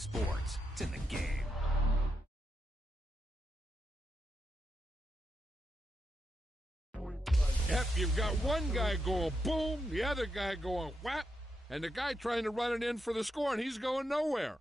sports. It's in the game. Yep, you've got one guy going boom, the other guy going whap, and the guy trying to run it in for the score, and he's going nowhere.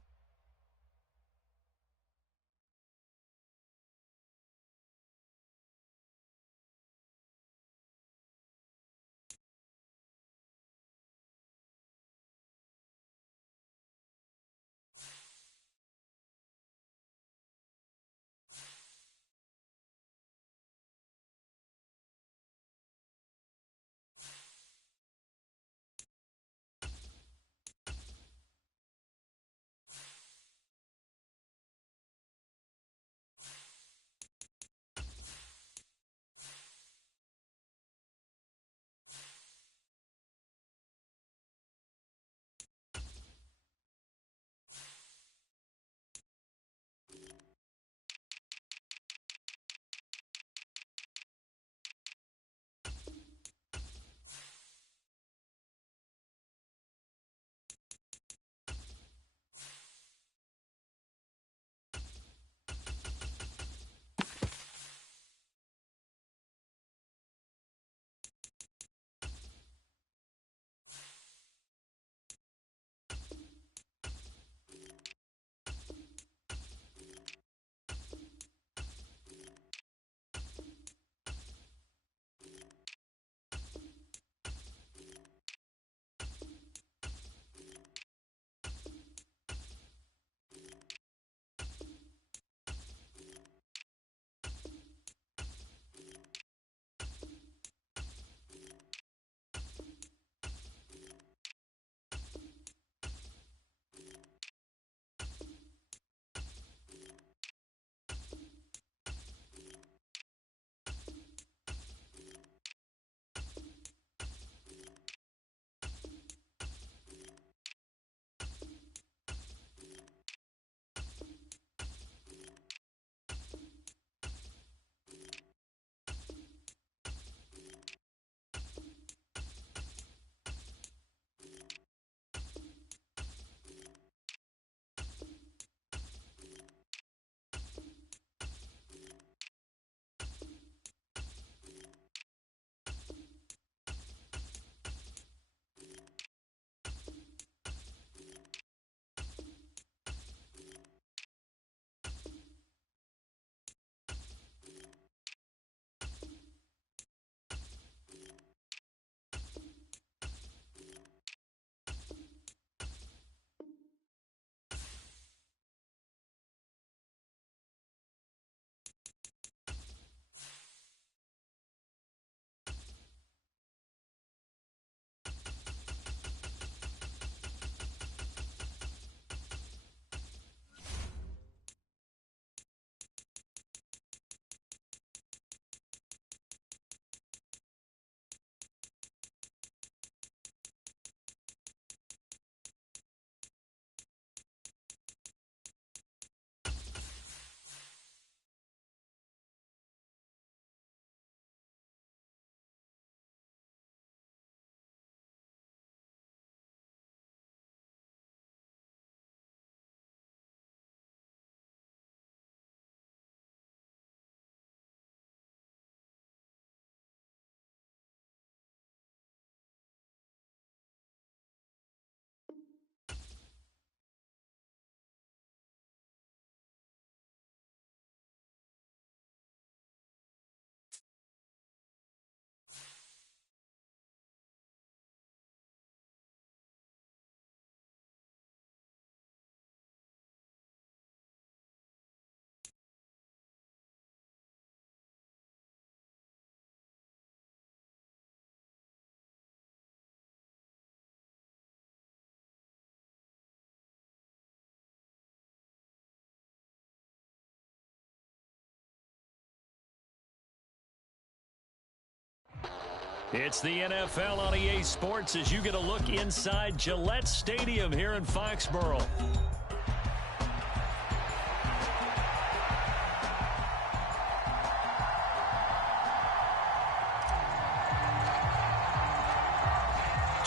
It's the NFL on EA Sports as you get a look inside Gillette Stadium here in Foxborough.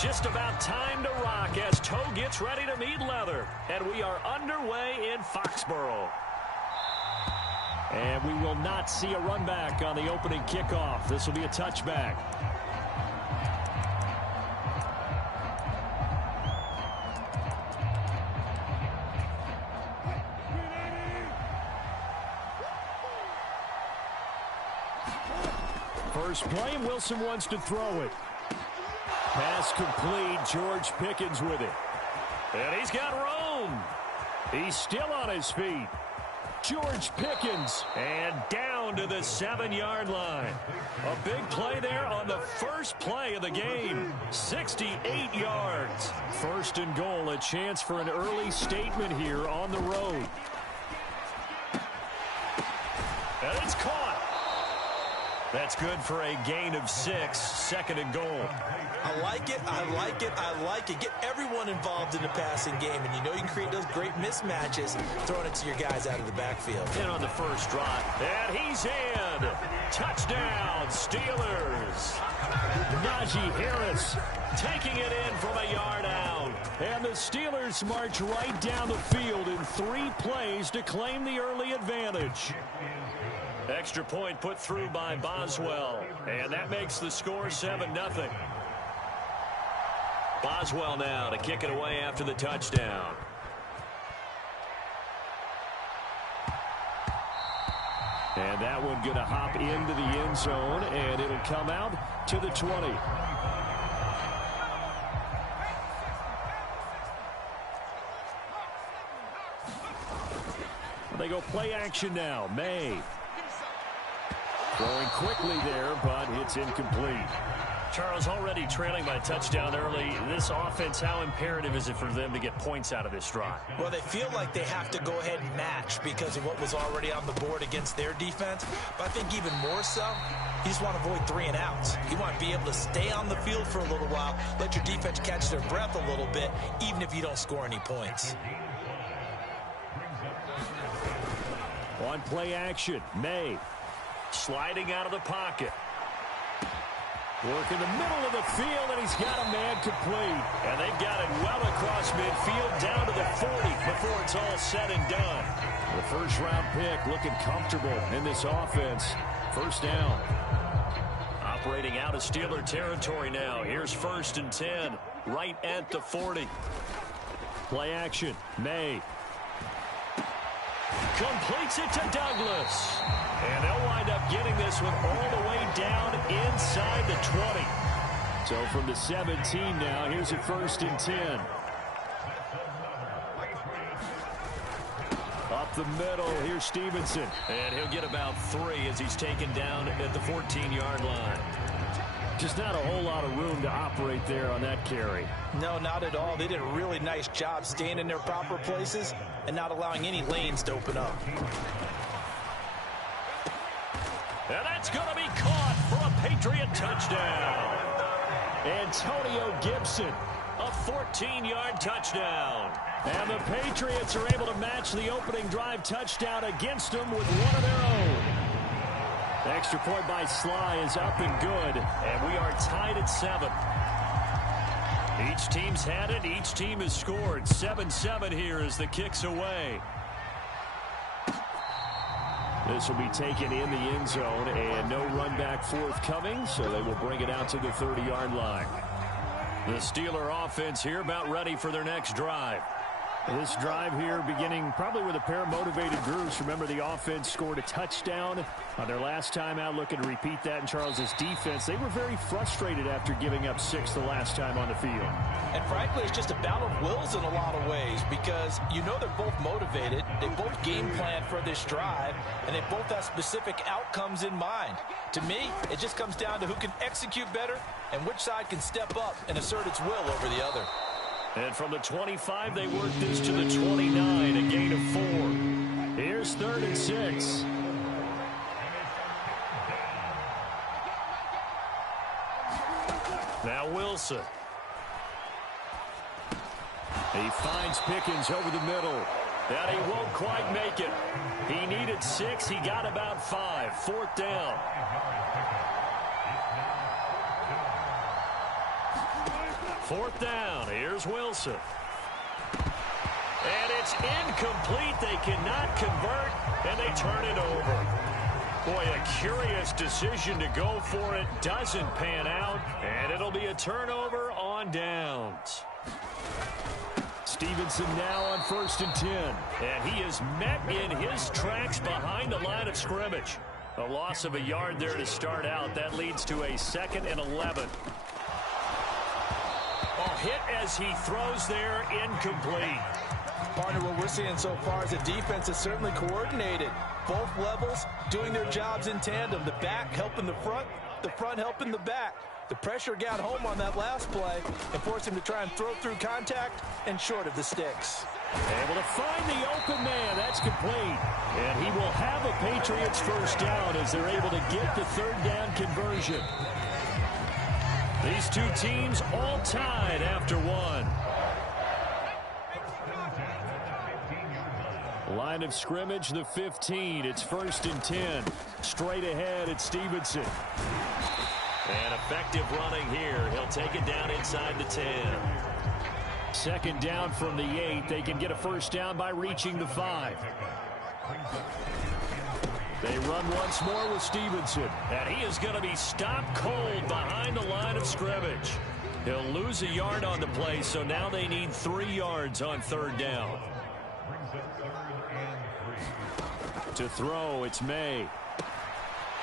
Just about time to rock as toe gets ready to meet leather. And we are underway in Foxborough. And we will not see a run back on the opening kickoff. This will be a touchback. First play, Wilson wants to throw it. Pass complete, George Pickens with it. And he's got room. He's still on his feet. George Pickens, and down to the 7-yard line. A big play there on the first play of the game. 68 yards. First and goal, a chance for an early statement here on the road. And it's caught. That's good for a gain of 6, second and goal. I like it, I like it, I like it. Get everyone involved in the passing game, and you know you can create those great mismatches throwing it to your guys out of the backfield. And on the first drive, and he's in. Touchdown, Steelers. Najee Harris taking it in from a yard out. And the Steelers march right down the field in 3 plays to claim the early advantage. Extra point put through by Boswell. And that makes the score 7-0. Boswell now to kick it away after the touchdown. And that one going to hop into the end zone, and it'll come out to the 20. They go play action now. May. Throwing quickly there, but it's incomplete. Charles, already trailing by a touchdown early. This offense, how imperative is it for them to get points out of this drive? Well, they feel like they have to go ahead and match because of what was already on the board against their defense. But I think even more so, you just want to avoid 3 and outs. You want to be able to stay on the field for a little while, let your defense catch their breath a little bit, even if you don't score any points. On play action, May. Sliding out of the pocket. Work in the middle of the field, and he's got a man complete. And they've got it well across midfield down to the 40 before it's all said and done. The first-round pick looking comfortable in this offense. First down. Operating out of Steeler territory now. Here's 1st and 10, right at the 40. Play action, May. Completes it to Douglas. And they'll wind up getting this one all the way down inside the 20. So from the 17 now, here's a 1st and 10. Up the middle, here's Stevenson. And he'll get about 3 as he's taken down at the 14-yard line. Just not a whole lot of room to operate there on that carry. No, not at all. They did a really nice job staying in their proper places and not allowing any lanes to open up. And that's going to be caught for a Patriot touchdown. Antonio Gibson, a 14-yard touchdown. And the Patriots are able to match the opening drive touchdown against them with one of their own. Extra point by Sly is up and good, and we are tied at 7. Each team's had it. Each team has scored. 7-7 here as the kick's away. This will be taken in the end zone, and no run back forthcoming, so they will bring it out to the 30-yard line. The Steeler offense here about ready for their next drive. This drive here beginning probably with a pair of motivated groups. Remember, the offense scored a touchdown on their last time out, looking to repeat that in Charles's defense. They were very frustrated after giving up 6 the last time on the field. And frankly, it's just a battle of wills in a lot of ways because you know they're both motivated. They both game plan for this drive, and they both have specific outcomes in mind. To me, it just comes down to who can execute better and which side can step up and assert its will over the other. And from the 25, they work this to the 29, a gain of 4. Here's 3rd and 6. Now Wilson. He finds Pickens over the middle. And he won't quite make it. He needed 6. He got about 5. 4th down. 4th down. Here's Wilson. And it's incomplete. They cannot convert, and they turn it over. Boy, a curious decision to go for it. Doesn't pan out, and it'll be a turnover on downs. Stevenson now on 1st and 10. And he is met in his tracks behind the line of scrimmage. A loss of a yard there to start out. That leads to a 2nd and 11. Oh, hit as he throws there, incomplete. Partner, what we're seeing so far is the defense is certainly coordinated. Both levels doing their jobs in tandem. The back helping the front helping the back. The pressure got home on that last play and forced him to try and throw through contact and short of the sticks. Able to find the open man. That's complete. And he will have a Patriots 1st down as they're able to get the 3rd down conversion. These two teams all tied after one. Line of scrimmage, the 15. It's 1st and 10. Straight ahead, it's Stevenson. And effective running here. He'll take it down inside the 10. 2nd down from the 8. They can get a 1st down by reaching the 5. They run once more with Stevenson. And he is going to be stopped cold behind the line of scrimmage. He'll lose a yard on the play, so now they need 3 yards on 3rd down. To throw, it's May.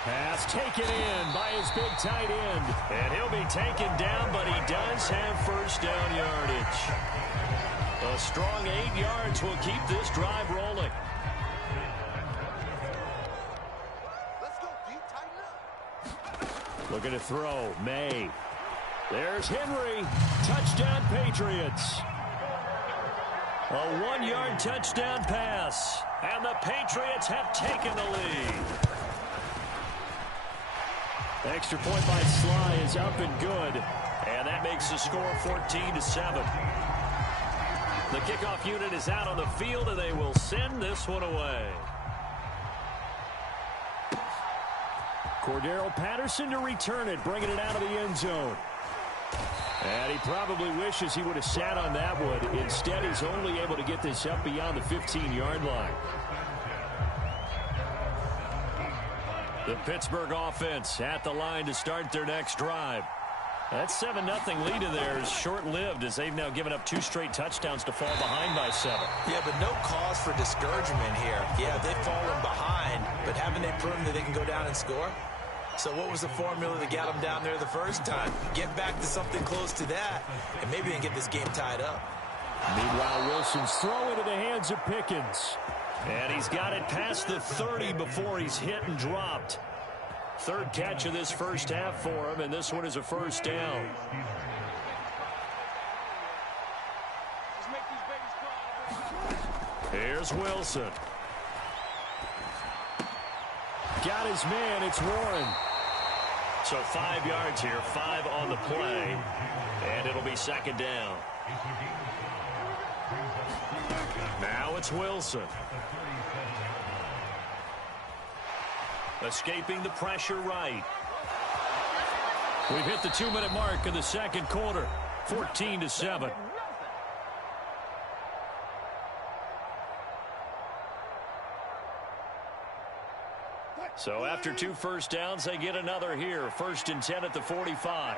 Pass taken in by his big tight end. And he'll be taken down, but he does have 1st down yardage. A strong 8 yards will keep this drive rolling. Let's go deep, tighten up. Looking to throw, May. There's Henry. Touchdown, Patriots. A 1-yard touchdown pass. And the Patriots have taken the lead. Extra point by Sly is up and good. And that makes the score 14-7. The kickoff unit is out on the field, and they will send this one away. Cordero Patterson to return it, bringing it out of the end zone. And he probably wishes he would have sat on that one. Instead, he's only able to get this up beyond the 15-yard line. The Pittsburgh offense at the line to start their next drive. That 7-0 lead in there is short-lived as they've now given up 2 straight touchdowns to fall behind by 7. Yeah, but no cause for discouragement here. Yeah, they've fallen behind, but haven't they proven that they can go down and score? So what was the formula that got them down there the first time? Get back to something close to that, and maybe they can get this game tied up. Meanwhile, Wilson's throw into the hands of Pickens. And he's got it past the 30 before he's hit and dropped. 3rd catch of this first half for him, and this one is a 1st down. Here's Wilson. Got his man, it's Warren. So 5 yards here, 5 on the play, and it'll be 2nd down. Now it's Wilson. Escaping the pressure right. We've hit the 2-minute mark of the 2nd quarter. 14-7. So after 2 first downs, they get another here. 1st and 10 at the 45.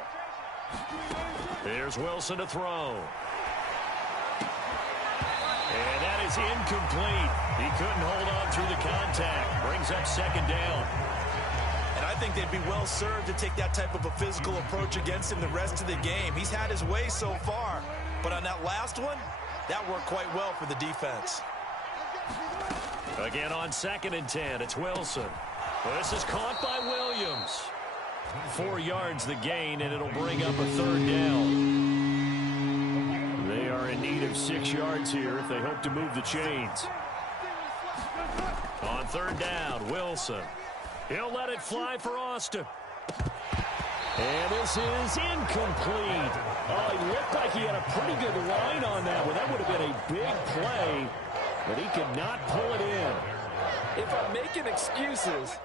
Here's Wilson to throw. And that is incomplete. He couldn't hold on through the contact. Brings up 2nd down. And I think they'd be well served to take that type of a physical approach against him the rest of the game. He's had his way so far. But on that last one, that worked quite well for the defense. Again on 2nd and 10, it's Wilson. This is caught by Williams. 4 yards the gain, and it'll bring up a 3rd down. They are in need of 6 yards here if they hope to move the chains. On 3rd down, Wilson. He'll let it fly for Austin. And this is incomplete. Oh, he looked like he had a pretty good line on that one. That would have been a big play, but he could not pull it in. If I'm making excuses,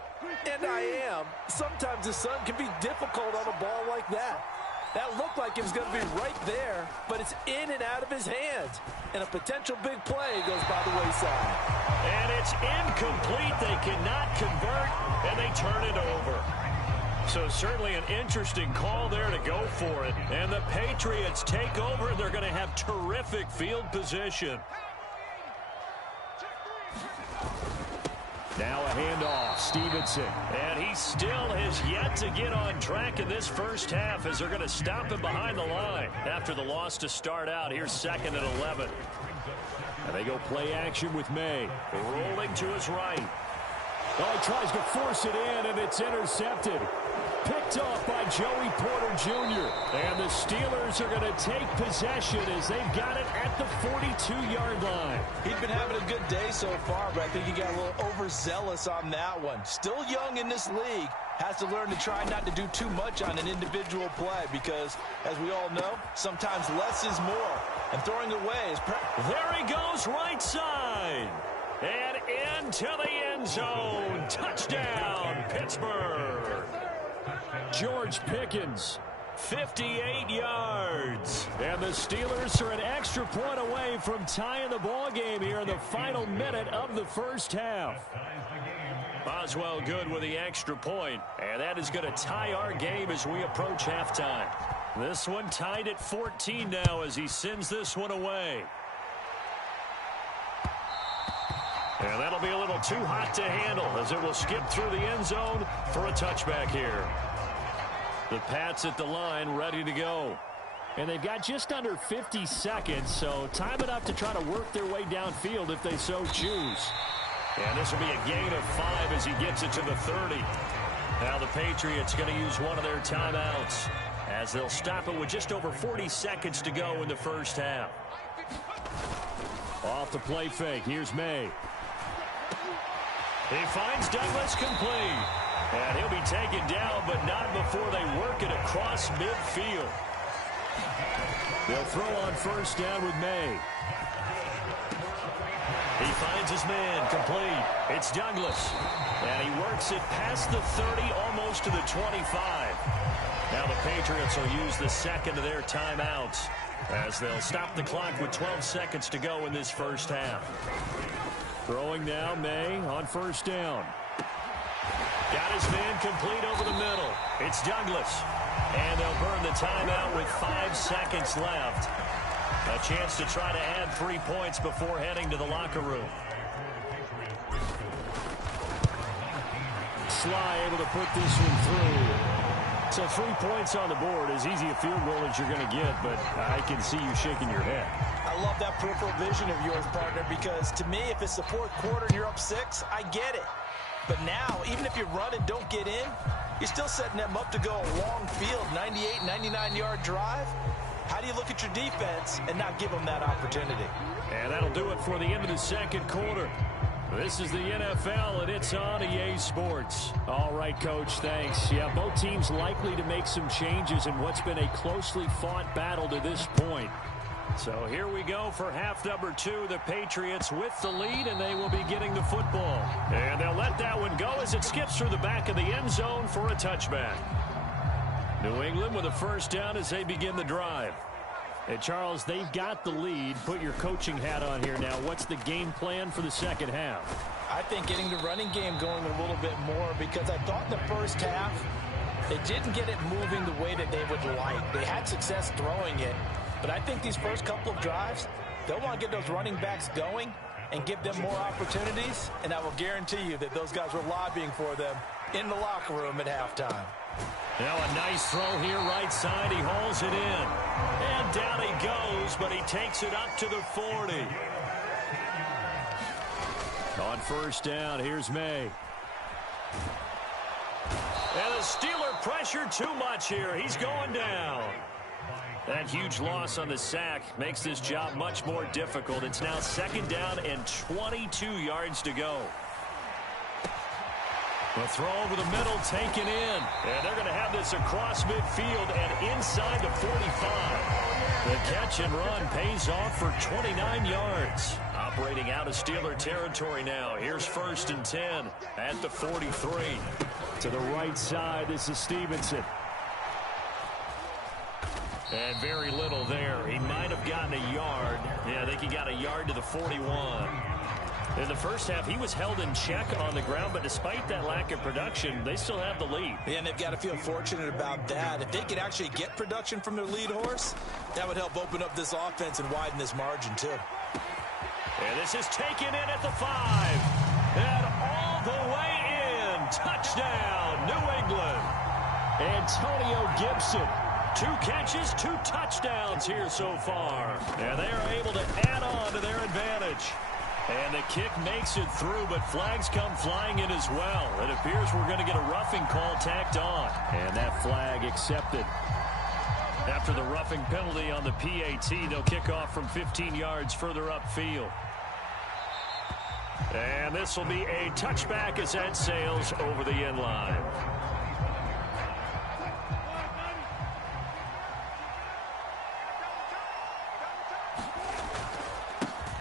and I am, sometimes the sun can be difficult on a ball like that. That looked like it was going to be right there, but it's in and out of his hands. And a potential big play goes by the wayside. And it's incomplete. They cannot convert, and they turn it over. So certainly an interesting call there to go for it. And the Patriots take over, and they're going to have terrific field position. Now a handoff, Stevenson. And he still has yet to get on track in this first half as they're going to stop him behind the line after the loss to start out. Here's 2nd and 11. And they go play action with May. Rolling to his right. Oh, he tries to force it in, and it's intercepted. Picked off by Joey Porter Jr. And the Steelers are going to take possession as they've got it at the 42-yard line. He's been having a good day so far, but I think he got a little overzealous on that one. Still young in this league. Has to learn to try not to do too much on an individual play because, as we all know, sometimes less is more. And throwing away is... There he goes, right side. And into the end zone. Touchdown, Pittsburgh. George Pickens, 58 yards. And the Steelers are an extra point away from tying the ball game here in the final minute of the first half. Boswell good with the extra point, and that is going to tie our game as we approach halftime. This one tied at 14 now as he sends this one away. And that'll be a little too hot to handle as it will skip through the end zone for a touchback here. The Pats at the line ready to go. And they've got just under 50 seconds, so time enough to try to work their way downfield if they so choose. And this will be a gain of 5 as he gets it to the 30. Now the Patriots going to use one of their timeouts as they'll stop it with just over 40 seconds to go in the first half. Off the play fake, here's May. He finds Douglas complete. And he'll be taken down, but not before they work it across midfield. They'll throw on first down with May. He finds his man complete. It's Douglas. And he works it past the 30, almost to the 25. Now the Patriots will use the second of their timeouts as they'll stop the clock with 12 seconds to go in this first half. Throwing now, May on first down. Got his man complete over the middle. It's Douglas. And they'll burn the timeout with 5 seconds left. A chance to try to add 3 points before heading to the locker room. Sly able to put this one through. So 3 points on the board, as easy a field goal as you're going to get, but I can see you shaking your head. I love that peripheral vision of yours, partner, because to me, if it's the fourth quarter and you're up 6, I get it. But now, even if you run and don't get in, you're still setting them up to go a long field, 98, 99-yard drive. How do you look at your defense and not give them that opportunity? And that'll do it for the end of the second quarter. This is the NFL, and it's on EA Sports. All right, Coach, thanks. Yeah, both teams likely to make some changes in what's been a closely fought battle to this point. So here we go for half number 2. The Patriots with the lead, and they will be getting the football. And they'll let that one go as it skips through the back of the end zone for a touchback. New England with a first down as they begin the drive. Hey, Charles, they've got the lead. Put your coaching hat on here now. What's the game plan for the second half? I think getting the running game going a little bit more because I thought in the first half they didn't get it moving the way that they would like. They had success throwing it. But I think these first couple of drives, they'll want to get those running backs going and give them more opportunities. And I will guarantee you that those guys were lobbying for them in the locker room at halftime. Now a nice throw here right side. He hauls it in. And down he goes, but he takes it up to the 40. On first down, here's May. And the Steeler pressure too much here. He's going down. That huge loss on the sack makes this job much more difficult. It's now second down and 22 yards to go. The throw over the middle taken in. And they're going to have this across midfield and inside the 45. The catch and run pays off for 29 yards. Operating out of Steeler territory now. Here's first and 10 at the 43. To the right side, this is Stevenson. And very little there. He might have gotten a yard. Yeah, I think he got a yard to the 41. In the first half, he was held in check on the ground, but despite that lack of production, they still have the lead. Yeah, and they've got to feel fortunate about that. If they could actually get production from their lead horse, that would help open up this offense and widen this margin, too. And this is taken in at the 5. And all the way in. Touchdown, New England. Antonio Gibson. 2 catches, 2 touchdowns here so far. And they are able to add on to their advantage. And the kick makes it through, but flags come flying in as well. It appears we're going to get a roughing call tacked on. And that flag accepted. After the roughing penalty on the PAT, they'll kick off from 15 yards further upfield. And this will be a touchback as that sails over the end line.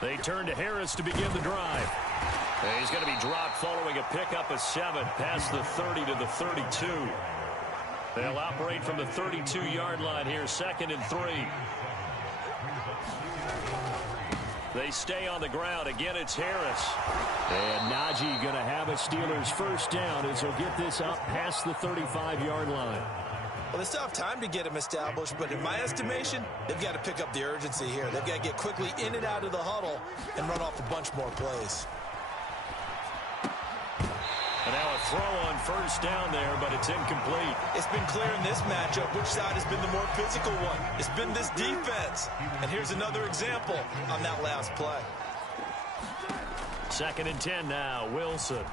They turn to Harris to begin the drive. And he's going to be dropped following a pickup of 7 past the 30 to the 32. They'll operate from the 32-yard line here, 2nd and 3. They stay on the ground. Again, it's Harris. And Najee going to have a Steelers first down as he'll get this up past the 35-yard line. Well, they still have time to get him established, but in my estimation, they've got to pick up the urgency here. They've got to get quickly in and out of the huddle and run off a bunch more plays. And now a throw on first down there, but it's incomplete. It's been clear in this matchup which side has been the more physical one. It's been this defense. And here's another example on that last play. 2nd and 10 now, Wilson.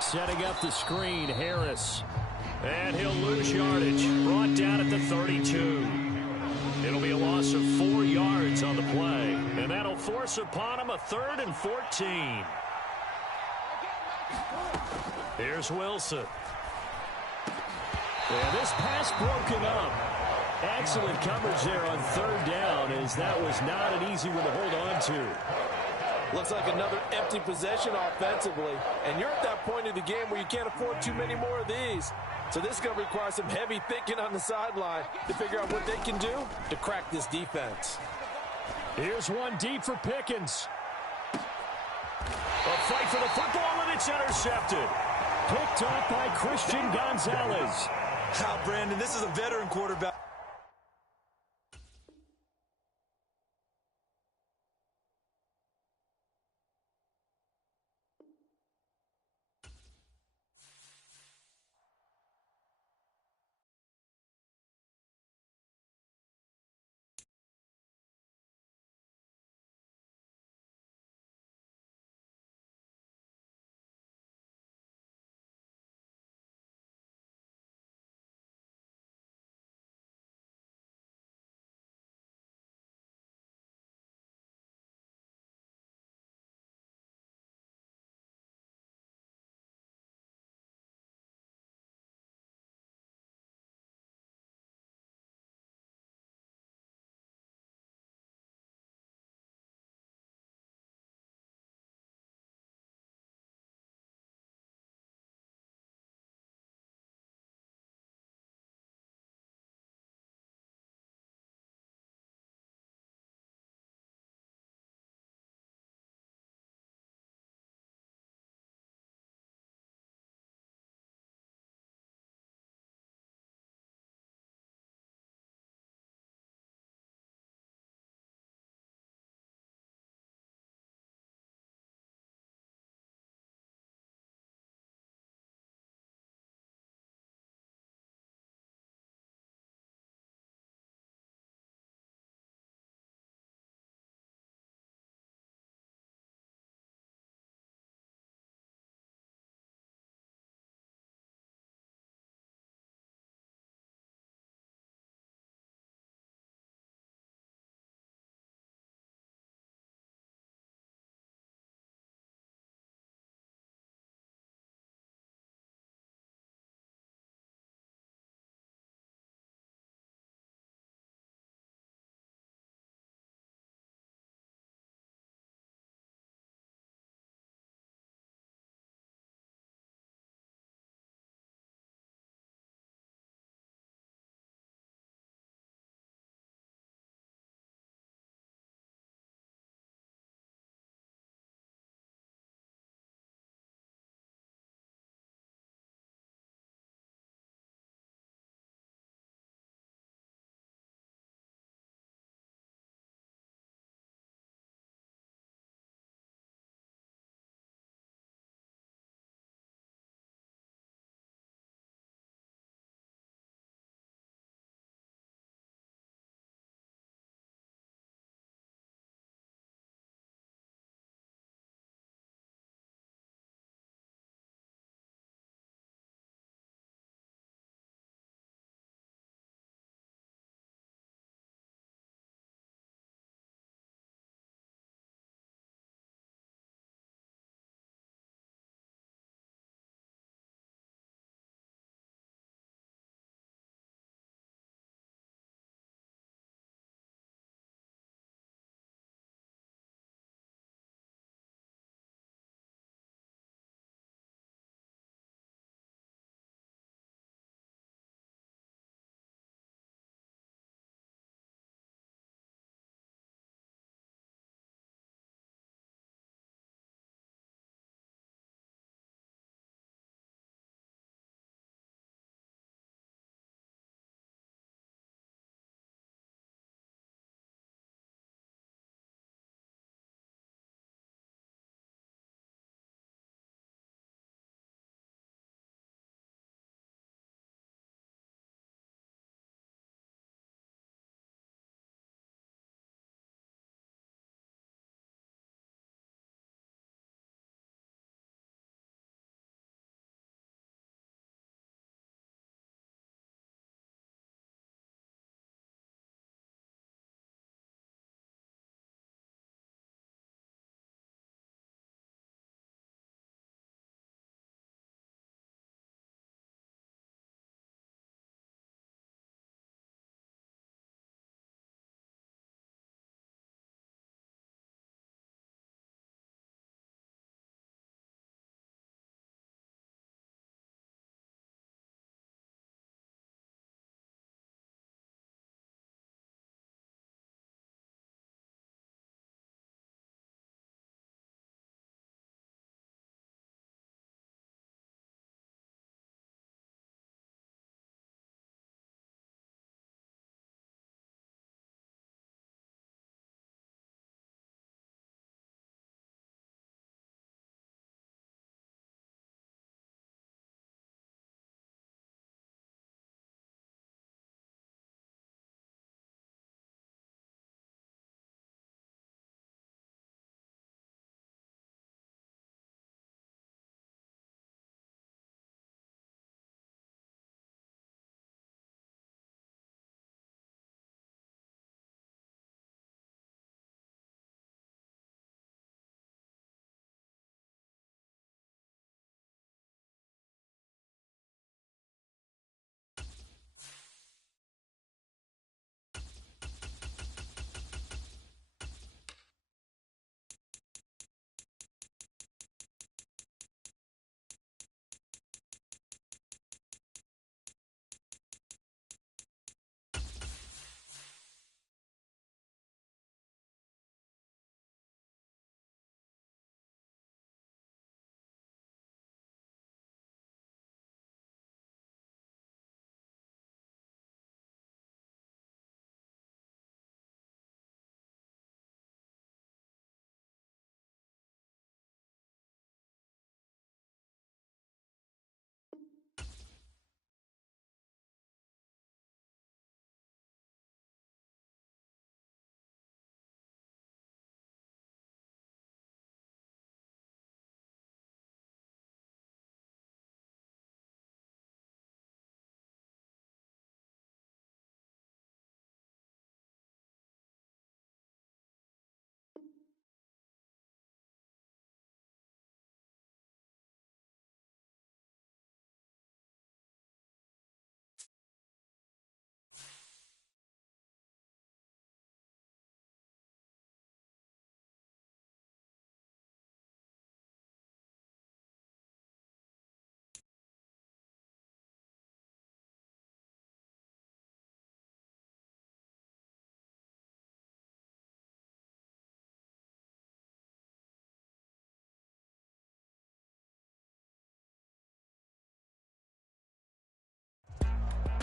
Setting up the screen, Harris. And he'll lose yardage. Brought down at the 32. It'll be a loss of 4 yards on the play. And that'll force upon him a 3rd and 14. Here's Wilson. And this pass broken up. Excellent coverage there on 3rd down, as that was not an easy one to hold on to. Looks like another empty possession offensively. And you're at that point in the game where you can't afford too many more of these. So this is going to require some heavy thinking on the sideline to figure out what they can do to crack this defense. Here's one deep for Pickens. A fight for the football, and it's intercepted. Picked up by Christian Gonzalez. Brandon, this is a veteran quarterback.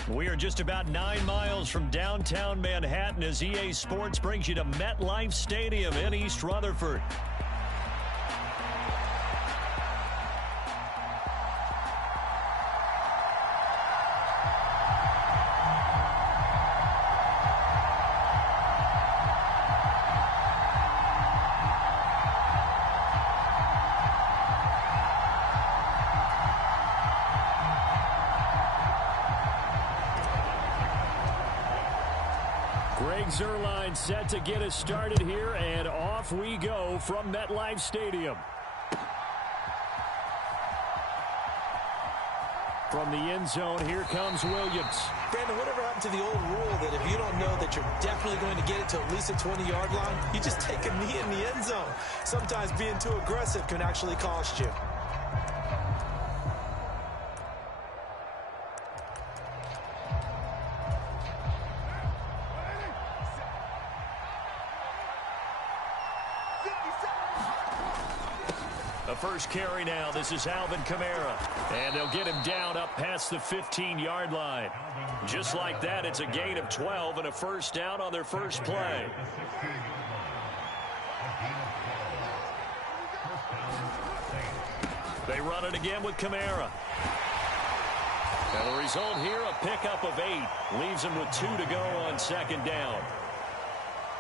We are just about 9 miles from downtown Manhattan as EA Sports brings you to MetLife Stadium in East Rutherford. Zerline set to get us started here, and off we go from MetLife Stadium. From the end zone, here comes Williams. Brandon, whatever happened to the old rule that if you don't know that you're definitely going to get it to at least a 20-yard line, you just take a knee in the end zone. Sometimes being too aggressive can actually cost you. First carry now. This is Alvin Kamara. And they'll get him down up past the 15-yard line. Just like that, it's a gain of 12 and a first down on their first play. They run it again with Kamara. And the result here, a pickup of 8. Leaves him with 2 to go on second down.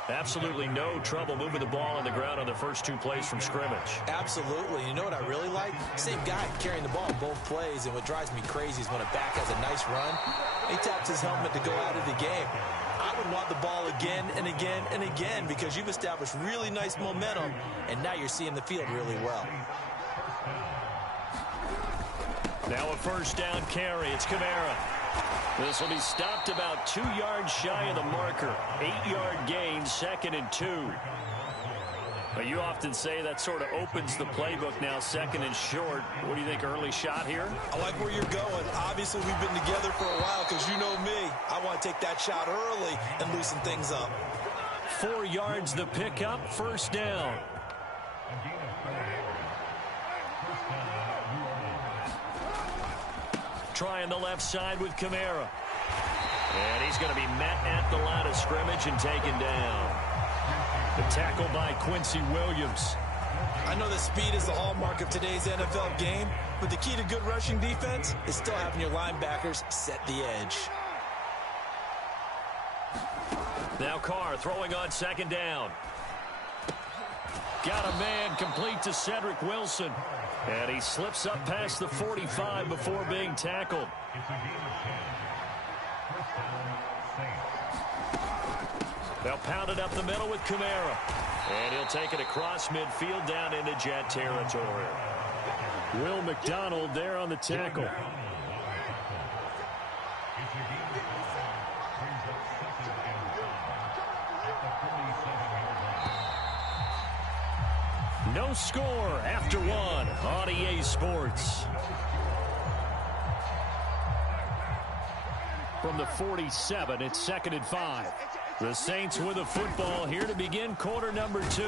Absolutely no trouble moving the ball on the ground on the first 2 plays from scrimmage. Absolutely. You know what I really like? Same guy carrying the ball in both plays, and what drives me crazy is when a back has a nice run, he taps his helmet to go out of the game. I would want the ball again and again and again because you've established really nice momentum, and now you're seeing the field really well. Now a first down carry. It's Kamara. This will be stopped about 2 yards shy of the marker. 8-yard gain, 2nd and 2. But you often say that sort of opens the playbook now, 2nd and short. What do you think, early shot here? I like where you're going. Obviously, we've been together for a while because you know me. I want to take that shot early and loosen things up. 4 yards the pickup, first down. Trying the left side with Kamara. And he's going to be met at the line of scrimmage and taken down. The tackle by Quincy Williams. I know that speed is the hallmark of today's NFL game, but the key to good rushing defense is still having your linebackers set the edge. Now Carr throwing on second down. Got a man complete to Cedric Wilson. And he slips up past the 45 before being tackled. They'll pound it up the middle with Kamara. And he'll take it across midfield down into Jet territory. Will McDonald there on the tackle. No score after 1 on EA Sports. From the 47, it's 2nd and 5. The Saints with a football here to begin quarter number 2.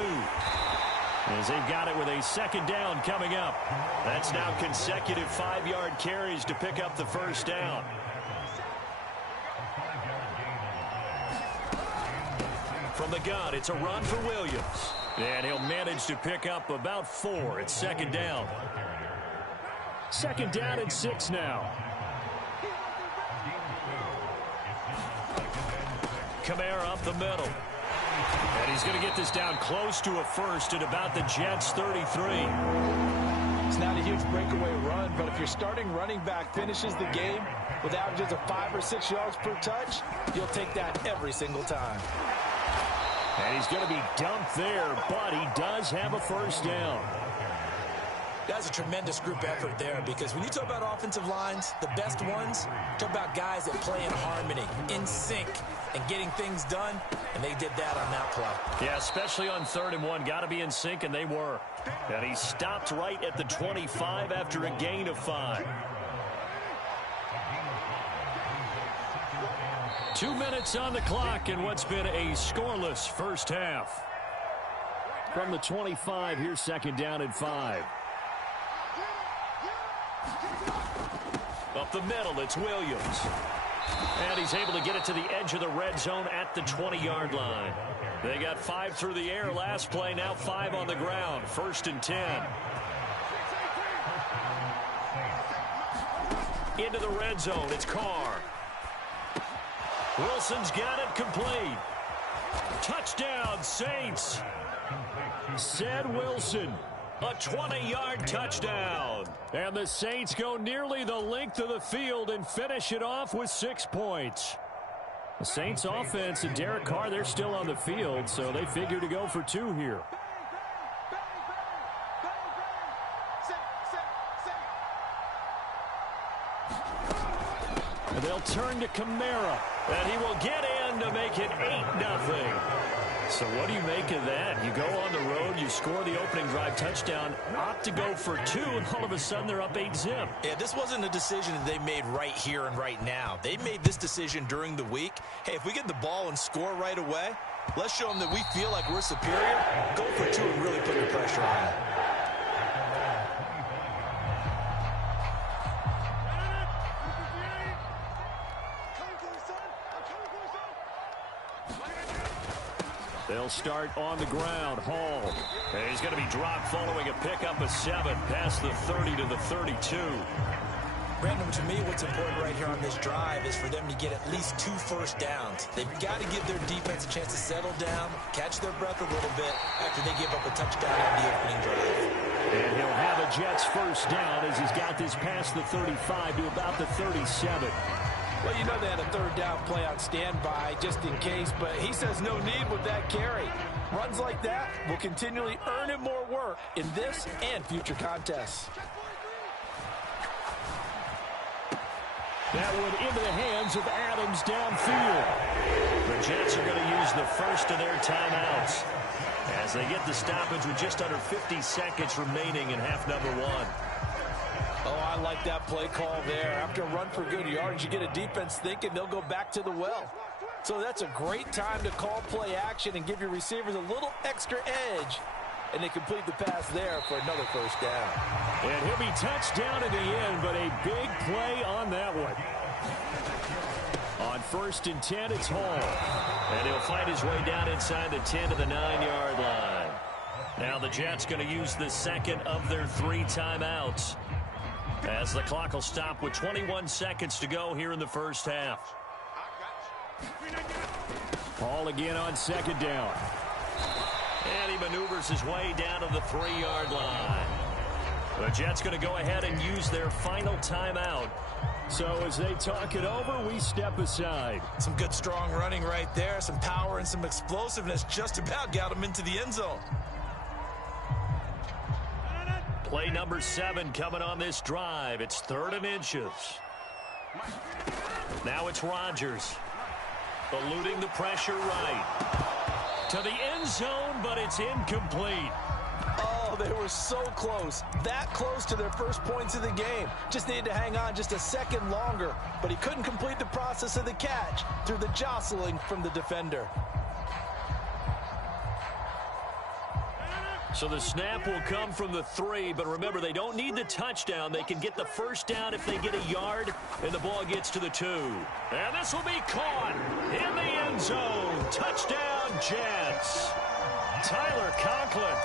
As they've got it with a second down coming up. That's now consecutive 5-yard carries to pick up the first down. From the gun, it's a run for Williams. And he'll manage to pick up about 4. It's second down. Second down and 6 now. Kamara up the middle. And he's going to get this down close to a first at about the Jets' 33. It's not a huge breakaway run, but if your starting running back finishes the game with averages of 5 or 6 yards per touch, you'll take that every single time. And he's going to be dumped there, but he does have a first down. That's a tremendous group effort there because when you talk about offensive lines, the best ones, talk about guys that play in harmony, in sync, and getting things done, and they did that on that play. Yeah, especially on 3rd and 1. Got to be in sync, and they were. And he stopped right at the 25 after a gain of 5. 2 minutes on the clock in what's been a scoreless first half. From the 25, here's second down and 5. Up the middle, it's Williams. And he's able to get it to the edge of the red zone at the 20-yard line. They got 5 through the air last play, now 5 on the ground. 1st and 10. Into the red zone, it's Carr. Wilson's got it complete. Touchdown, Saints. Said Wilson. A 20-yard touchdown. And the Saints go nearly the length of the field and finish it off with 6 points. The Saints offense and Derek Carr, they're still on the field, so they figure to go for 2 here. And they'll turn to Kamara, and he will get in to make it 8-0. So what do you make of that? You go on the road, you score the opening drive touchdown, opt to go for 2, and all of a sudden they're up 8-0. Yeah, this wasn't a decision that they made right here and right now. They made this decision during the week. Hey, if we get the ball and score right away, let's show them that we feel like we're superior. Go for 2 and really put the pressure on them. They'll start on the ground. Hall. And he's going to be dropped following a pickup of 7 past the 30 to the 32. Brandon, to me, what's important right here on this drive is for them to get at least 2 first downs. They've got to give their defense a chance to settle down, catch their breath a little bit after they give up a touchdown on the opening drive. And he'll have a Jets first down as he's got this past the 35 to about the 37. Well, you know they had a 3rd down play on standby just in case, but he says no need with that carry. Runs like that will continually earn him more work in this and future contests. That one into the hands of Adams downfield. The Jets are going to use the first of their timeouts as they get the stoppage with just under 50 seconds remaining in half number 1. Oh, I like that play call there. After a run for good yards, you get a defense thinking they'll go back to the well. So that's a great time to call play action and give your receivers a little extra edge. And they complete the pass there for another first down. And he'll be touched down in the end, but a big play on that one. On 1st and 10, it's Hall. And he'll find his way down inside the 10 to the 9-yard line. Now the Jets going to use the second of their 3 timeouts, as the clock will stop with 21 seconds to go here in the first half. Hall again on 2nd down. And he maneuvers his way down to the 3-yard line. The Jets going to go ahead and use their final timeout. So as they talk it over, we step aside. Some good strong running right there. Some power and some explosiveness just about got him into the end zone. Play number 7 coming on this drive. It's 3rd and inches. Now it's Rodgers. Eluding the pressure right. To the end zone, but it's incomplete. Oh, they were so close. That close to their first points of the game. Just needed to hang on just a second longer. But he couldn't complete the process of the catch through the jostling from the defender. So the snap will come from the 3, but remember, they don't need the touchdown. They can get the first down if they get a yard, and the ball gets to the 2. And this will be caught in the end zone. Touchdown, Jets. Tyler Conklin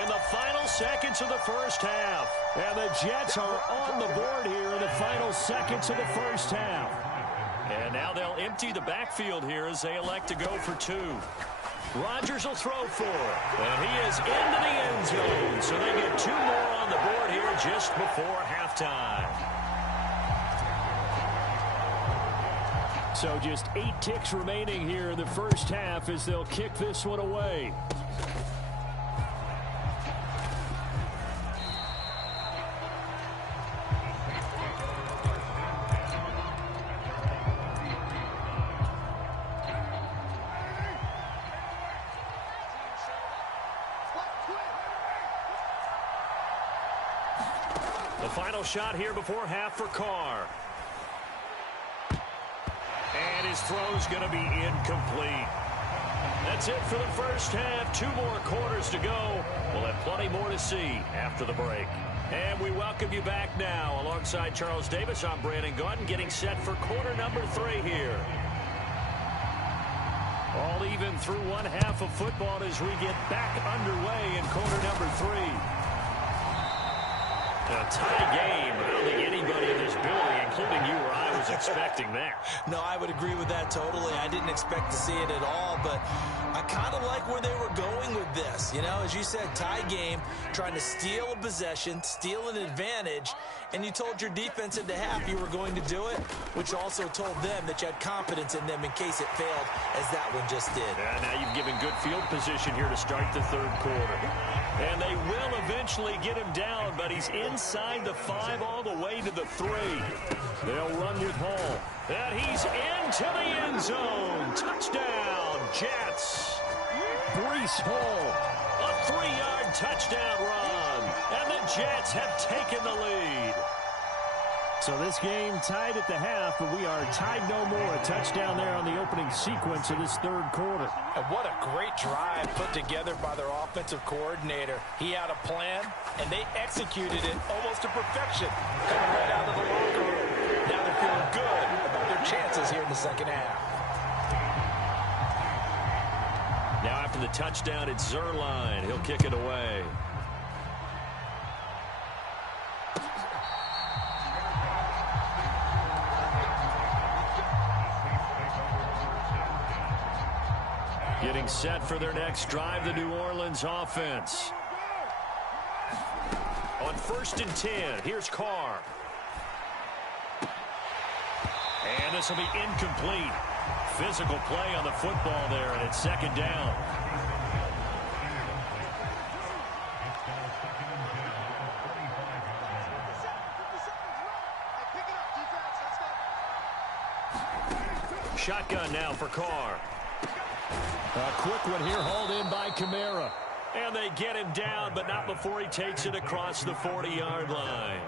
in the final seconds of the first half. And the Jets are on the board here in the final seconds of the first half. And now they'll empty the backfield here as they elect to go for 2. Rodgers will throw for it, and he is into the end zone. So they get 2 more on the board here just before halftime. So just 8 ticks remaining here in the first half as they'll kick this one away. The final shot here before half for Carr. And his throw's going to be incomplete. That's it for the first half. 2 more quarters to go. We'll have plenty more to see after the break. And we welcome you back now. Alongside Charles Davis, I'm Brandon Gunn, getting set for quarter number 3 here. All even through one half of football as we get back underway in quarter number 3. A tie game. I don't think anybody in this building, including you or I, was expecting that. No, I would agree with that totally. I didn't expect to see it at all, but I kind of like where they were going with this. You know, as you said, tie game, trying to steal a possession, steal an advantage, and you told your defense at the half you were going to do it, which also told them that you had confidence in them in case it failed, as that one just did. And now you've given good field position here to start the third quarter. And they will eventually get him down, but he's inside the 5 all the way to the 3. They'll run with Hall. And he's into the end zone. Touchdown, Jets. Breece Hall, a 3-yard touchdown run. And the Jets have taken the lead. So this game tied at the half, but we are tied no more. A touchdown there on the opening sequence of this third quarter. And what a great drive put together by their offensive coordinator. He had a plan, and they executed it almost to perfection, coming right out of the locker room. Now they're feeling good about their chances here in the second half. Now after the touchdown, it's Zerline. He'll kick it away. Getting set for their next drive, the New Orleans offense. On 1st and 10, here's Carr. And this will be incomplete. Physical play on the football there, and it's 2nd down. Shotgun now for Carr. A quick one here, hauled in by Kamara. And they get him down, but not before he takes it across the 40-yard line.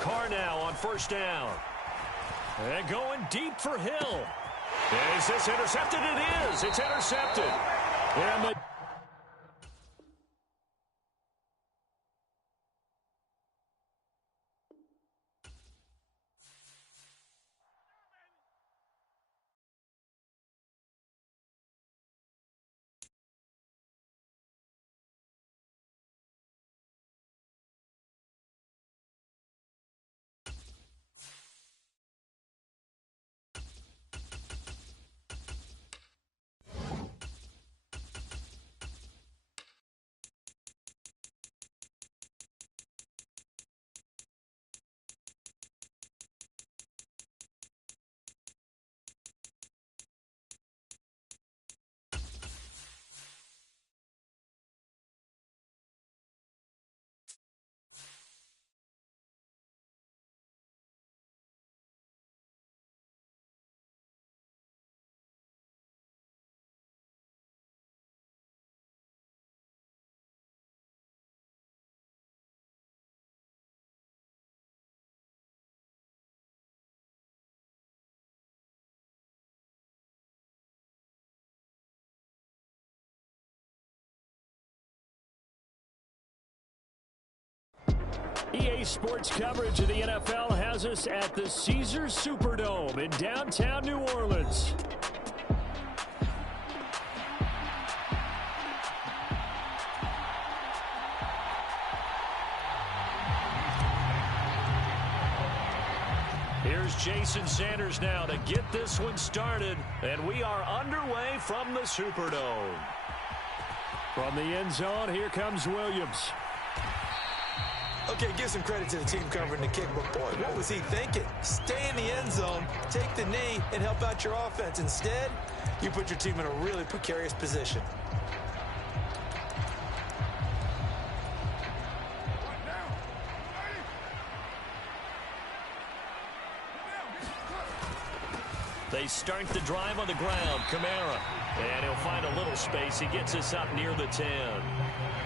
Carr now on 1st down. And going deep for Hill. Is this intercepted? It is. It's intercepted. And the EA Sports coverage of the NFL has us at the Caesars Superdome in downtown New Orleans. Here's Jason Sanders now to get this one started, and we are underway from the Superdome. From the end zone, here comes Williams. Okay, give some credit to the team covering the kick, but boy, what was he thinking? Stay in the end zone, take the knee, and help out your offense. Instead, you put your team in a really precarious position. They start the drive on the ground. Kamara. And he'll find a little space. He gets us up near the 10.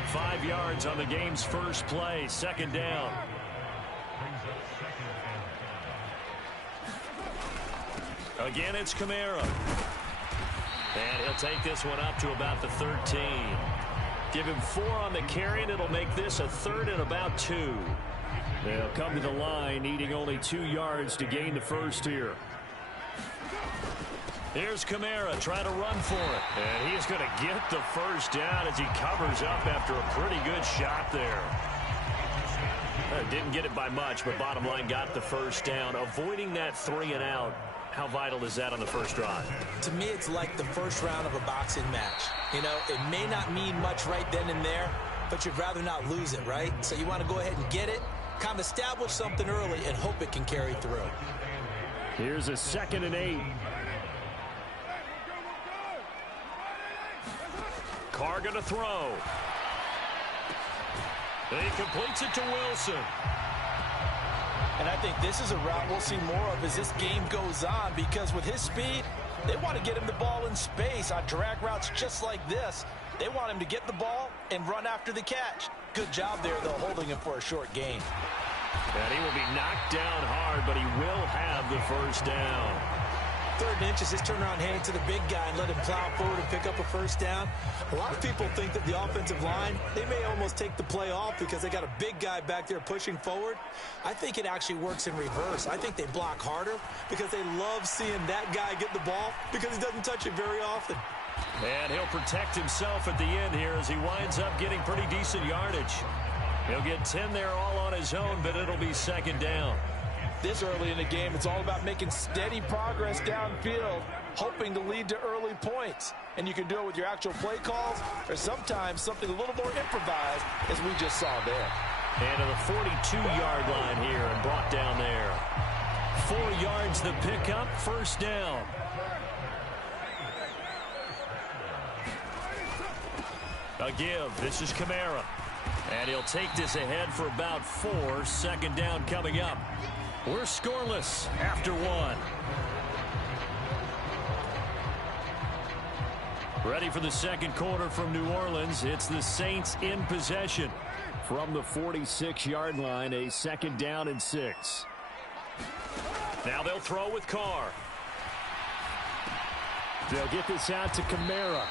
5 yards on the game's first play. 2nd down. Again, it's Kamara. And he'll take this one up to about the 13. Give him 4 on the carry, and it'll make this a 3rd and about 2. They'll come to the line, needing only 2 yards to gain the first here. Here's Kamara trying to run for it. And he's going to get the first down as he covers up after a pretty good shot there. Didn't get it by much, but bottom line got the first down. Avoiding that 3 and out. How vital is that on the first drive? To me, it's like the first round of a boxing match. You know, it may not mean much right then and there, but you'd rather not lose it, right? So you want to go ahead and get it, kind of establish something early, and hope it can carry through. Here's a 2nd and 8. Carr going to throw. He completes it to Wilson. And I think this is a route we'll see more of as this game goes on, because with his speed, they want to get him the ball in space on drag routes just like this. They want him to get the ball and run after the catch. Good job there, though, holding him for a short gain. And he will be knocked down hard, but he will have the first down. 3rd and inches, just turn around, hand it to the big guy and let him plow forward and pick up a first down. A lot of people think that the offensive line, they may almost take the play off because they got a big guy back there pushing forward. I think it actually works in reverse. I think they block harder because they love seeing that guy get the ball because he doesn't touch it very often. And he'll protect himself at the end here as he winds up getting pretty decent yardage. He'll get 10 there all on his own, but it'll be 2nd down. This early in the game, it's all about making steady progress downfield, hoping to lead to early points. And you can do it with your actual play calls or sometimes something a little more improvised, as we just saw there. And to the 42-yard line here and brought down there. 4 yards the pickup, first down. A give. This is Kamara. And he'll take this ahead for about 4. 2nd down coming up. We're scoreless after 1. Ready for the 2nd quarter from New Orleans. It's the Saints in possession. From the 46-yard line, a 2nd down and 6. Now they'll throw with Carr. They'll get this out to Kamara.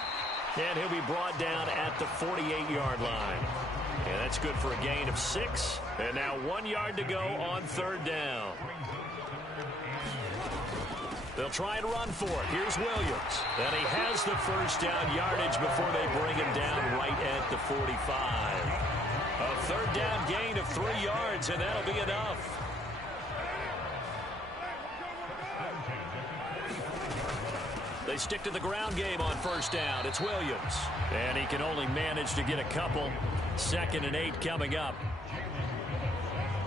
And he'll be brought down at the 48-yard line. And that's good for a gain of 6. And now 1 yard to go on 3rd down. They'll try and run for it. Here's Williams. And he has the first down yardage before they bring him down right at the 45. A 3rd down gain of 3 yards, and that'll be enough. They stick to the ground game on 1st down. It's Williams. And he can only manage to get a couple. 2nd and 8 coming up.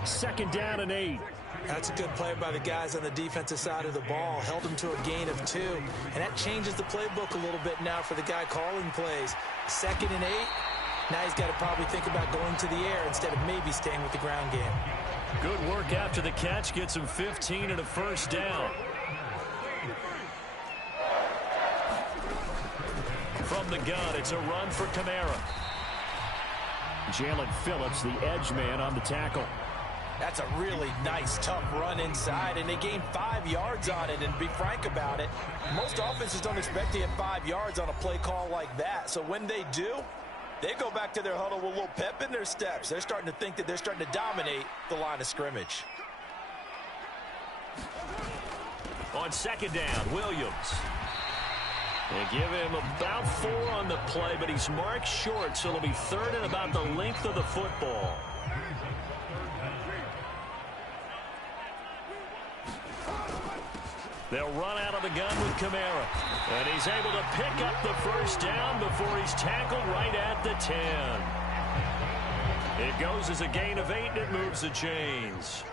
2nd down and 8. That's a good play by the guys on the defensive side of the ball. Held him to a gain of 2. And that changes the playbook a little bit now for the guy calling plays. 2nd and 8. Now he's got to probably think about going to the air instead of maybe staying with the ground game. Good work after the catch. Gets him 15 and a first down. From the gun, it's a run for Kamara. Jalen Phillips, the edge man, on the tackle. That's a really nice, tough run inside, and they gained 5 yards on it. And be frank about it, most offenses don't expect to get 5 yards on a play call like that. So when they do, they go back to their huddle with a little pep in their steps. They're starting to think that they're starting to dominate the line of scrimmage. On 2nd down, Williams. They give him about 4 on the play, but he's marked short, so it'll be 3rd and about the length of the football. They'll run out of the gun with Kamara. And he's able to pick up the first down before he's tackled right at the 10. It goes as a gain of 8, and it moves the chains.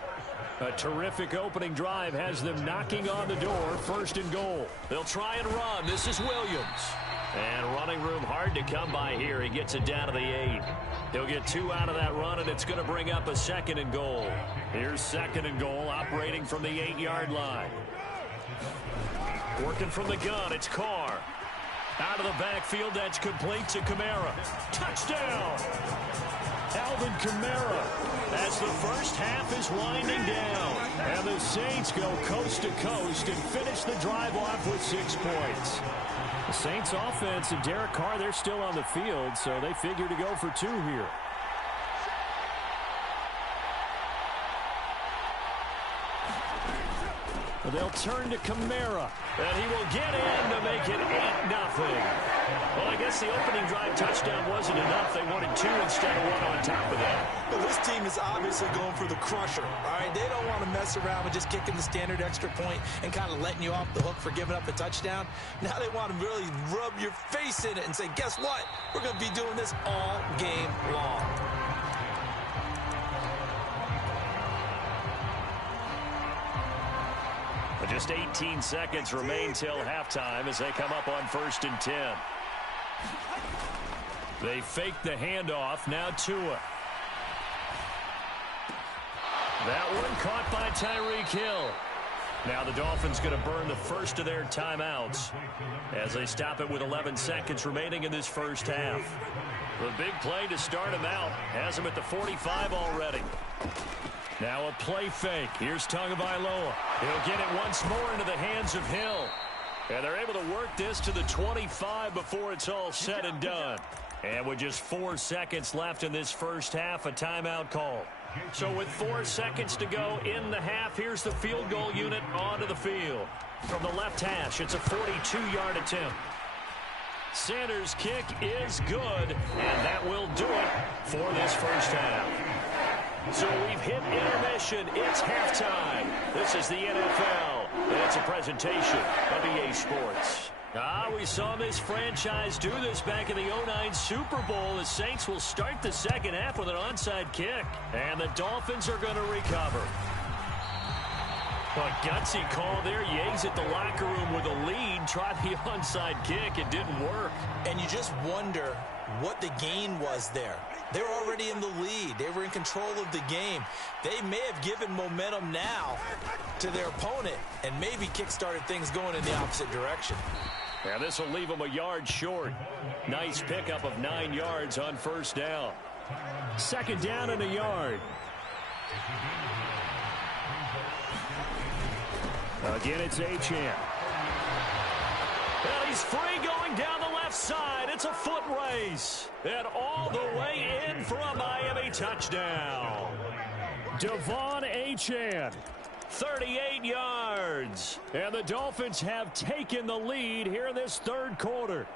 A terrific opening drive has them knocking on the door. 1st and goal. They'll try and run. This is Williams. And running room hard to come by here. He gets it down to the 8. He'll get 2 out of that run, and it's going to bring up a 2nd and goal. Here's 2nd and goal, operating from the 8-yard line. Working from the gun, it's Carr. Out of the backfield, that's complete to Kamara. Touchdown! Alvin Kamara, as the first half is winding down. And the Saints go coast to coast and finish the drive off with 6 points. The Saints offense and Derek Carr, they're still on the field, so they figure to go for 2 here. They'll turn to Kamara, and he will get in to make it 8-0. Well, I guess the opening drive touchdown wasn't enough. They wanted 2 instead of 1 on top of that. Well, this team is obviously going for the crusher, all right? They don't want to mess around with just kicking the standard extra point and kind of letting you off the hook for giving up a touchdown. Now they want to really rub your face in it and say, guess what? We're going to be doing this all game long. Just 18 seconds remain till halftime as they come up on 1st and 10. They fake the handoff. Now Tua. That one caught by Tyreek Hill. Now the Dolphins going to burn the first of their timeouts as they stop it with 11 seconds remaining in this first half. The big play to start him out has him at the 45 already. Now a play fake. Here's Tagovailoa. He'll get it once more into the hands of Hill. And they're able to work this to the 25 before it's all said and done. And with just 4 seconds left in this first half, a timeout call. So with 4 seconds to go in the half, here's the field goal unit onto the field. From the left hash, it's a 42-yard attempt. Sanders' kick is good, and that will do it for this first half. So we've hit intermission. It's halftime. This is the NFL, and it's a presentation of EA Sports. We saw this franchise do this back in the 2009 Super Bowl. The Saints will start the second half with an onside kick, and the Dolphins are going to recover. A gutsy call there. Yea's at the locker room with a lead. Tried the onside kick. It didn't work. And you just wonder what the gain was there. They were already in the lead. They were in control of the game. They may have given momentum now to their opponent and maybe kick-started things going in the opposite direction. Yeah, this will leave them a yard short. Nice pickup of 9 yards on first down. Second down and a yard. Again, it's Achane. And he's free going down the left side. It's a foot race. And all the way in for a Miami touchdown. Devon Achane, 38 yards. And the Dolphins have taken the lead here in this third quarter.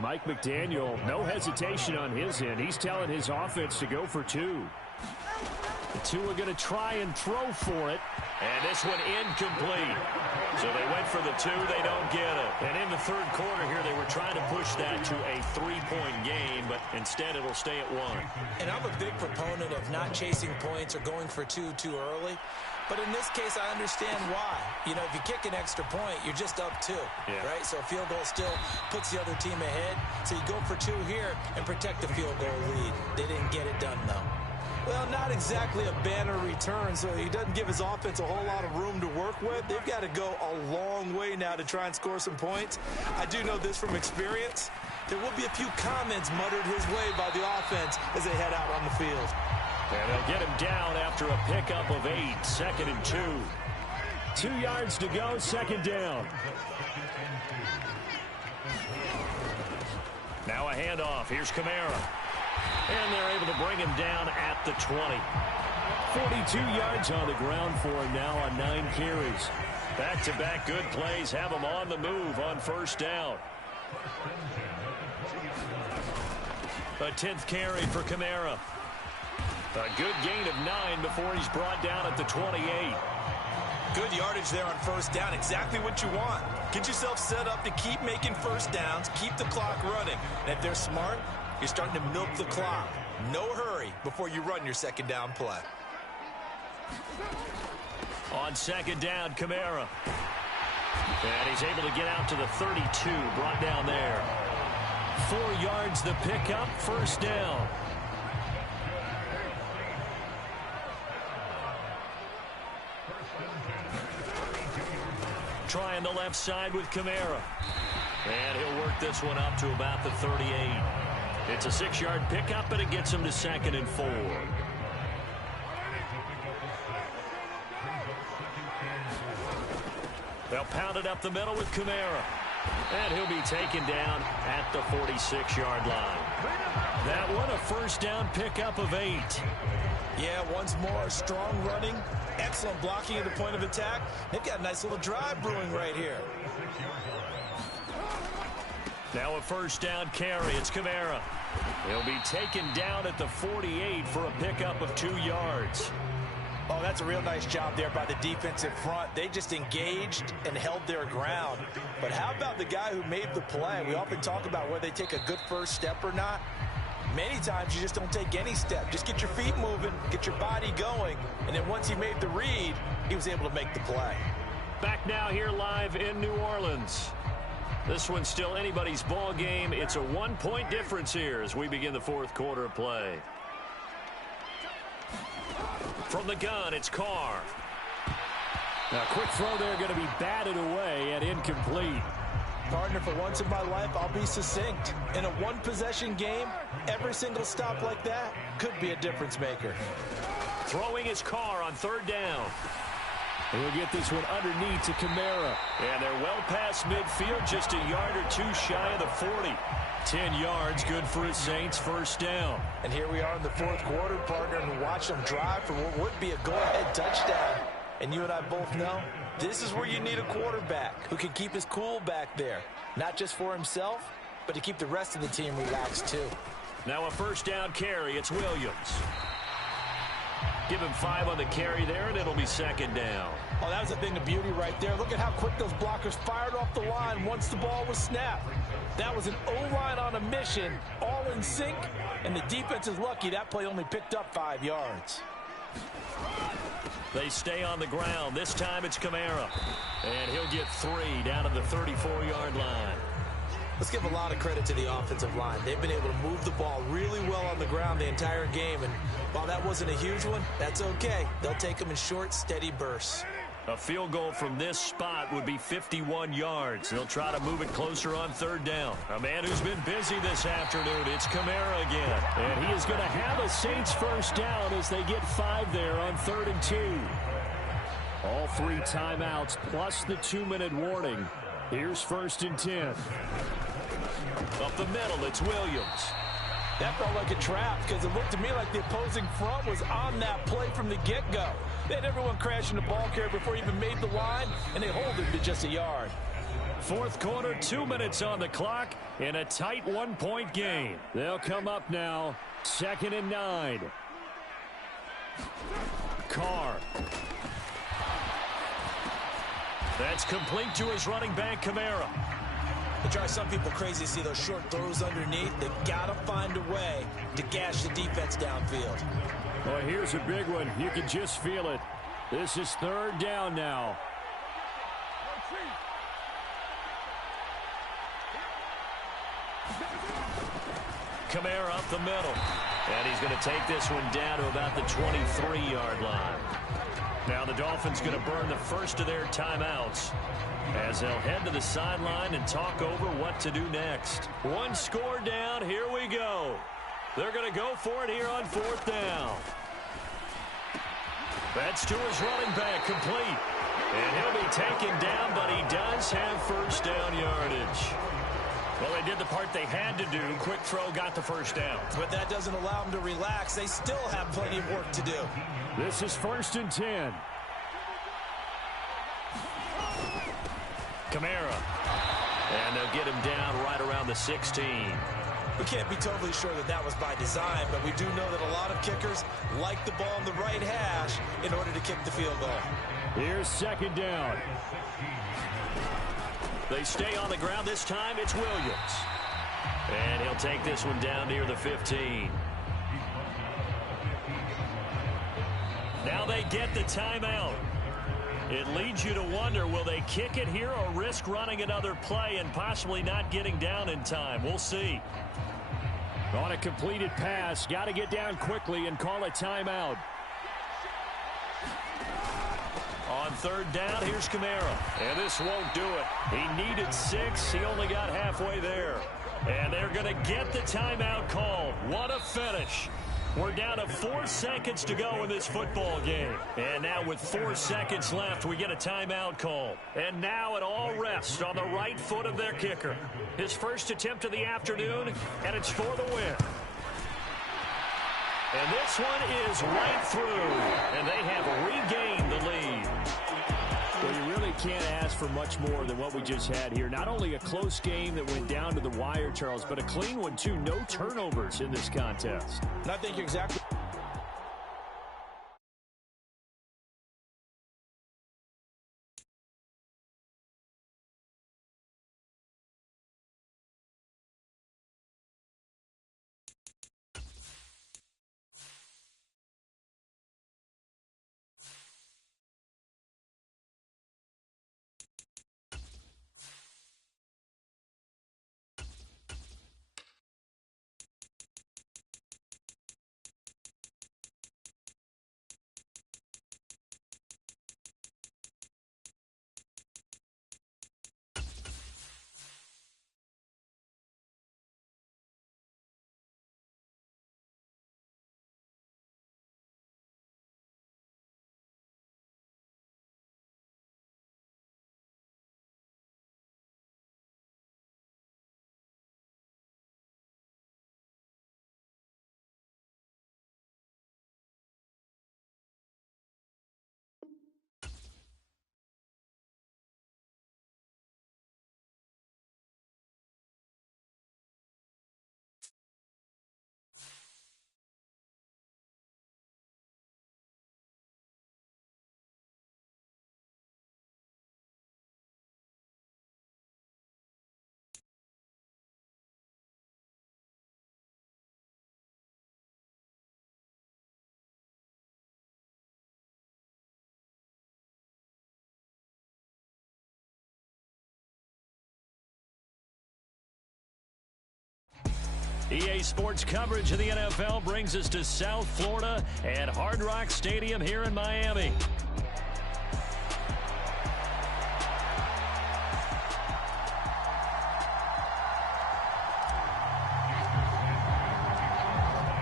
Mike McDaniel, no hesitation on his end. He's telling his offense to go for 2. The 2 are going to try and throw for it. And this one incomplete. So they went for the 2. They don't get it. And in the third quarter here, they were trying to push that to a 3-point game, but instead it'll stay at 1. And I'm a big proponent of not chasing points or going for 2 too early. But in this case, I understand why. You know, if you kick an extra point, you're just up 2, right? So a field goal still puts the other team ahead. So you go for 2 here and protect the field goal lead. They didn't get it done, though. Well, not exactly a banner return, so he doesn't give his offense a whole lot of room to work with. They've got to go a long way now to try and score some points. I do know this from experience. There will be a few comments muttered his way by the offense as they head out on the field. And they'll get him down after a pickup of 8, 2nd and 2. 2 yards to go, second down. Now a handoff. Here's Kamara. And they're able to bring him down at the 20. 42 yards on the ground for him now on 9 carries. Back-to-back good plays have him on the move on first down. A 10th carry for Kamara. A good gain of 9 before he's brought down at the 28. Good yardage there on first down. Exactly what you want. Get yourself set up to keep making first downs, keep the clock running. And if they're smart, you're starting to milk the clock. No hurry before you run your second down play. On second down, Kamara. And he's able to get out to the 32, brought down there. 4 yards the pickup, first down. Trying the left side with Kamara. And he'll work this one up to about the 38. It's a 6-yard pickup, and it gets him to 2nd and 4. They'll pound it up the middle with Kamara. And he'll be taken down at the 46-yard line. That one, a first down pickup of 8. Yeah, once more, strong running, excellent blocking at the point of attack. They've got a nice little drive brewing right here. Now a first down carry. It's Kamara. He'll be taken down at the 48 for a pickup of 2 yards. Oh, that's a real nice job there by the defensive front. They just engaged and held their ground. But how about the guy who made the play? We often talk about whether they take a good first step or not. Many times you just don't take any step. Just get your feet moving, get your body going, and then once he made the read, he was able to make the play. Back now here live in New Orleans. This one's still anybody's ball game. It's a 1-point difference here as we begin the 4th quarter of play. From the gun, it's Carr. Now, quick throw there, going to be batted away and incomplete. Partner, for once in my life, I'll be succinct. In a one-possession game, every single stop like that could be a difference maker. Throwing his Carr on 3rd down. He'll get this one underneath to Kamara. And they're well past midfield, just a yard or 2 shy of the 40. 10 yards, good for his Saints, first down. And here we are in the 4th quarter, partner, and watch them drive for what would be a go-ahead touchdown. And you and I both know this is where you need a quarterback who can keep his cool back there. Not just for himself, but to keep the rest of the team relaxed too. Now a first down carry. It's Williams. Give him 5 on the carry there, and it'll be 2nd down. Oh, that was a thing of beauty right there. Look at how quick those blockers fired off the line once the ball was snapped. That was an O-line on a mission, all in sync, and the defense is lucky that play only picked up 5 yards. They stay on the ground. This time it's Kamara. And he'll get 3 down to the 34-yard line. Let's give a lot of credit to the offensive line. They've been able to move the ball really well on the ground the entire game. And while that wasn't a huge one, that's okay. They'll take them in short, steady bursts. A field goal from this spot would be 51 yards. They'll try to move it closer on 3rd down. A man who's been busy this afternoon. It's Kamara again. And he is going to have a Saints first down as they get 5 there on 3rd and 2. All 3 timeouts plus the 2-minute warning. Here's 1st and 10. Up the middle, it's Williams. That felt like a trap because it looked to me like the opposing front was on that play from the get-go. They had everyone crashing the ball carrier before he even made the line, and they hold him to just a yard. 4th quarter, 2 minutes on the clock in a tight 1-point game. They'll come up now, 2nd and 9. Carr. That's complete to his running back, Kamara. It drives some people crazy to see those short throws underneath. They've got to find a way to gash the defense downfield. Well, here's a big one. You can just feel it. This is 3rd down now. Kamara up the middle. And he's going to take this one down to about the 23-yard line. Now the Dolphins going to burn the first of their timeouts as they'll head to the sideline and talk over what to do next. 1 score down. Here we go. They're going to go for it here on 4th down. That's to his running back, complete. And he'll be taken down, but he does have first down yardage. Well, they did the part they had to do. Quick throw got the first down. But that doesn't allow them to relax. They still have plenty of work to do. This is 1st and 10. Kamara. And they'll get him down right around the 16. We can't be totally sure that that was by design, but we do know that a lot of kickers like the ball on the right hash in order to kick the field goal. Here's 2nd down. They stay on the ground. This time it's Williams. And he'll take this one down near the 15. Now they get the timeout. It leads you to wonder, will they kick it here or risk running another play and possibly not getting down in time? We'll see. On a completed pass, got to get down quickly and call a timeout. On third down, here's Kamara. And this won't do it. He needed 6. He only got halfway there. And they're going to get the timeout called. What a finish. We're down to 4 seconds to go in this football game. And now with 4 seconds left, we get a timeout call. And now it all rests on the right foot of their kicker. His first attempt of the afternoon, and it's for the win. And this one is right through, and they have regained the lead. Well, you really can't ask for much more than what we just had here. Not only a close game that went down to the wire, Charles, but a clean one, too. No turnovers in this contest. And I think you're exactly EA Sports coverage of the NFL brings us to South Florida at Hard Rock Stadium here in Miami.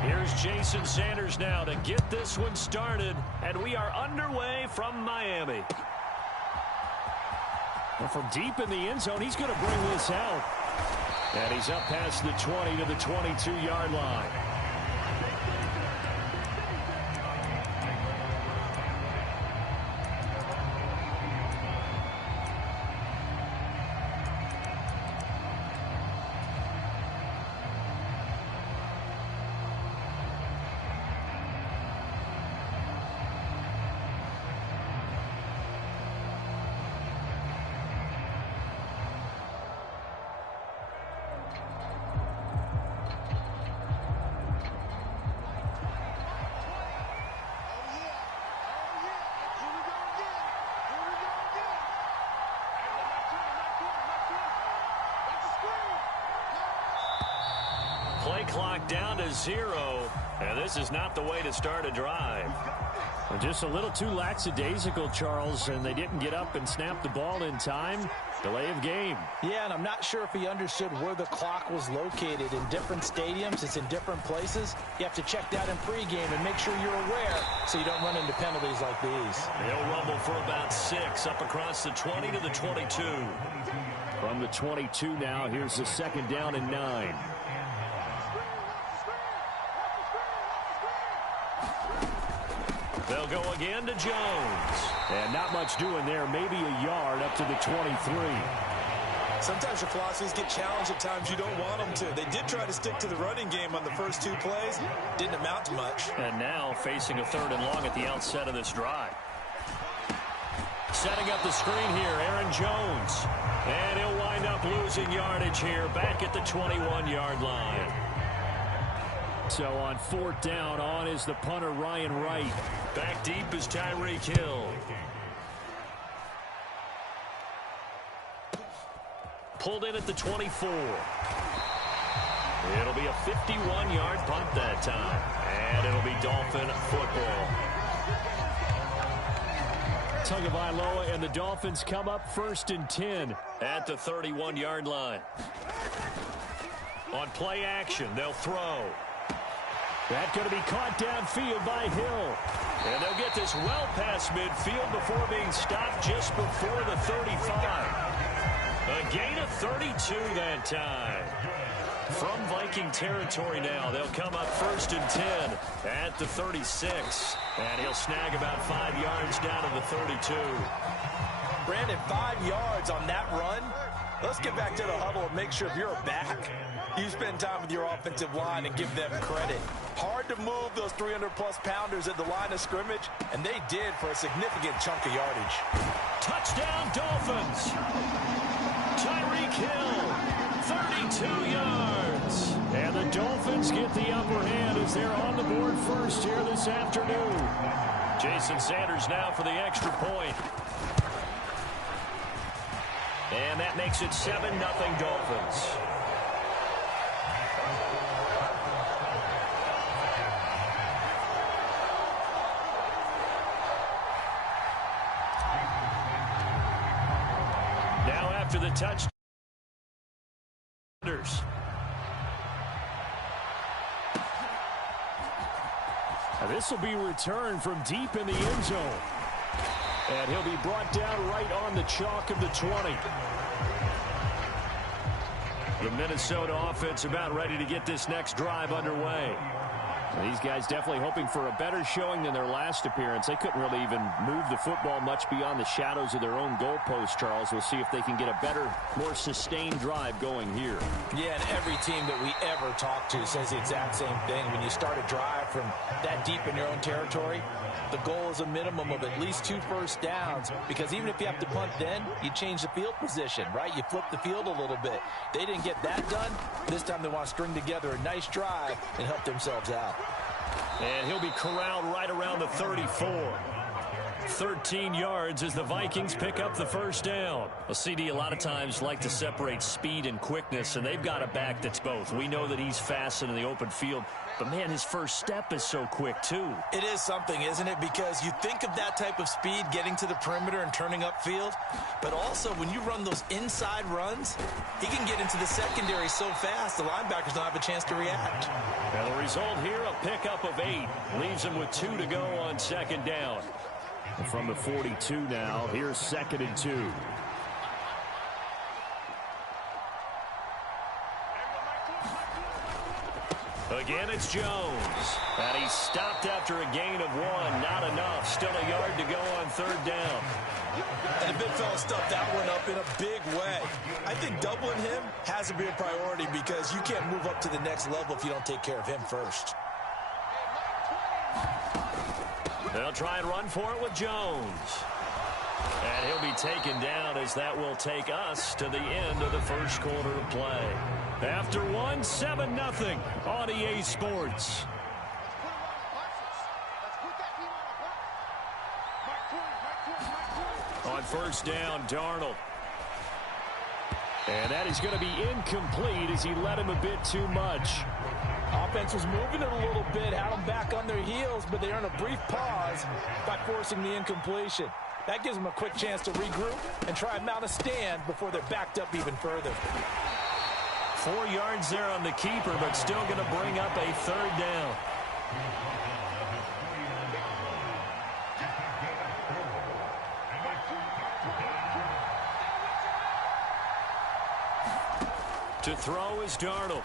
Here's Jason Sanders now to get this one started, and we are underway from Miami. Well, from deep in the end zone, he's going to bring this out. And he's up past the 20 to the 22-yard line. Play clock down to 0, and this is not the way to start a drive. Well, just a little too lackadaisical, Charles, and they didn't get up and snap the ball in time. Delay of game. Yeah, and I'm not sure if he understood where the clock was located. In different stadiums, it's in different places. You have to check that in pregame and make sure you're aware so you don't run into penalties like these. They'll rumble for about 6 up across the 20 to the 22. From the 22 now, here's the second down and 9. They'll go again to Jones. And not much doing there. Maybe a yard up to the 23. Sometimes your philosophies get challenged at times you don't want them to. They did try to stick to the running game on the first 2 plays. Didn't amount to much. And now facing a 3rd and long at the outset of this drive. Setting up the screen here, Aaron Jones. And he'll wind up losing yardage here back at the 21-yard line. So on 4th down, on is the punter, Ryan Wright. Back deep is Tyreek Hill. Pulled in at the 24. It'll be a 51-yard punt that time. And it'll be Dolphin football. Tagovailoa, and the Dolphins come up 1st and 10 at the 31-yard line. On play action, they'll throw. That's going to be caught downfield by Hill. And they'll get this well past midfield before being stopped just before the 35. A gain of 32 that time. From Viking territory now, they'll come up 1st and 10 at the 36. And he'll snag about 5 yards down to the 32. Brandon, 5 yards on that run. Let's get back to the huddle and make sure if you're a back, you spend time with your offensive line and give them credit. Hard to move those 300-plus pounders at the line of scrimmage, and they did for a significant chunk of yardage. Touchdown, Dolphins. Tyreek Hill, 32 yards. And the Dolphins get the upper hand as they're on the board first here this afternoon. Jason Sanders now for the extra point. And that makes it 7-0 Dolphins. Now after the touchdown. This will be returned from deep in the end zone. And he'll be brought down right on the chalk of the 20. The Minnesota offense about ready to get this next drive underway. These guys definitely hoping for a better showing than their last appearance. They couldn't really even move the football much beyond the shadows of their own goalpost, Charles. We'll see if they can get a better, more sustained drive going here. Yeah, and every team that we ever talk to says the exact same thing. When you start a drive from that deep in your own territory, the goal is a minimum of at least 2 first downs, because even if you have to punt then, you change the field position, right? You flip the field a little bit. They didn't get that done. This time they want to string together a nice drive and help themselves out. And he'll be corralled right around the 34. 13 yards as the Vikings pick up the first down. Well, CD a lot of times like to separate speed and quickness, and they've got a back that's both. We know that he's fast in the open field, but, man, his first step is so quick, too. It is something, isn't it? Because you think of that type of speed getting to the perimeter and turning upfield, but also when you run those inside runs, he can get into the secondary so fast the linebackers don't have a chance to react. Now the result here, a pickup of 8. Leaves him with 2 to go on second down. And from the 42 now, here's 2nd and 2. Again, it's Jones. And he's stopped after a gain of 1. Not enough. Still a yard to go on 3rd down. And the big fella stuffed that one up in a big way. I think doubling him has to be a priority, because you can't move up to the next level if you don't take care of him first. They'll try and run for it with Jones. And he'll be taken down as that will take us to the end of the first quarter of play. After 1, 7-0 on EA Sports. On first down, Darnold. And that is going to be incomplete as he led him a bit too much. Offense was moving it a little bit, had them back on their heels, but they earned a brief pause by forcing the incompletion. That gives them a quick chance to regroup and try and mount a stand before they're backed up even further. 4 yards there on the keeper, but still going to bring up a 3rd down. To throw is Darnold.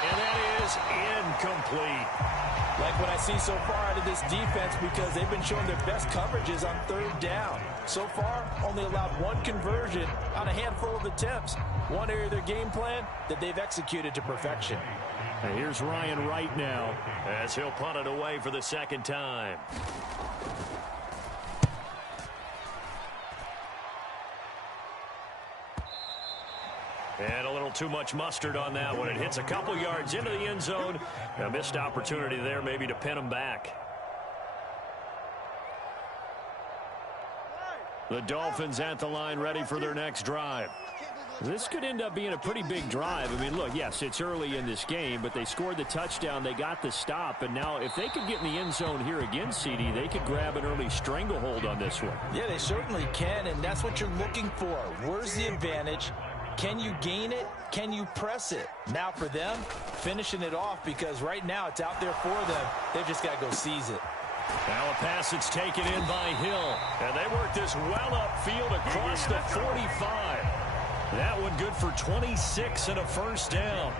And that is incomplete. Like what I see so far out of this defense, because they've been showing their best coverages on 3rd down. So far, only allowed 1 conversion on a handful of attempts. One area of their game plan that they've executed to perfection. And here's Ryan Wright now as he'll punt it away for the 2nd time. And a little too much mustard on that one. It hits a couple yards into the end zone. A missed opportunity there maybe to pin him back. The Dolphins at the line ready for their next drive. This could end up being a pretty big drive. I mean, look, yes, it's early in this game, but they scored the touchdown. They got the stop. And now if they could get in the end zone here again, CD, they could grab an early stranglehold on this one. Yeah, they certainly can, and that's what you're looking for. Where's the advantage? Can you gain it? Can you press it? Now for them, finishing it off, because right now it's out there for them. They've just got to go seize it. Now a pass that's taken in by Hill. And they work this well upfield across the 45. That one good for 26 and a first down.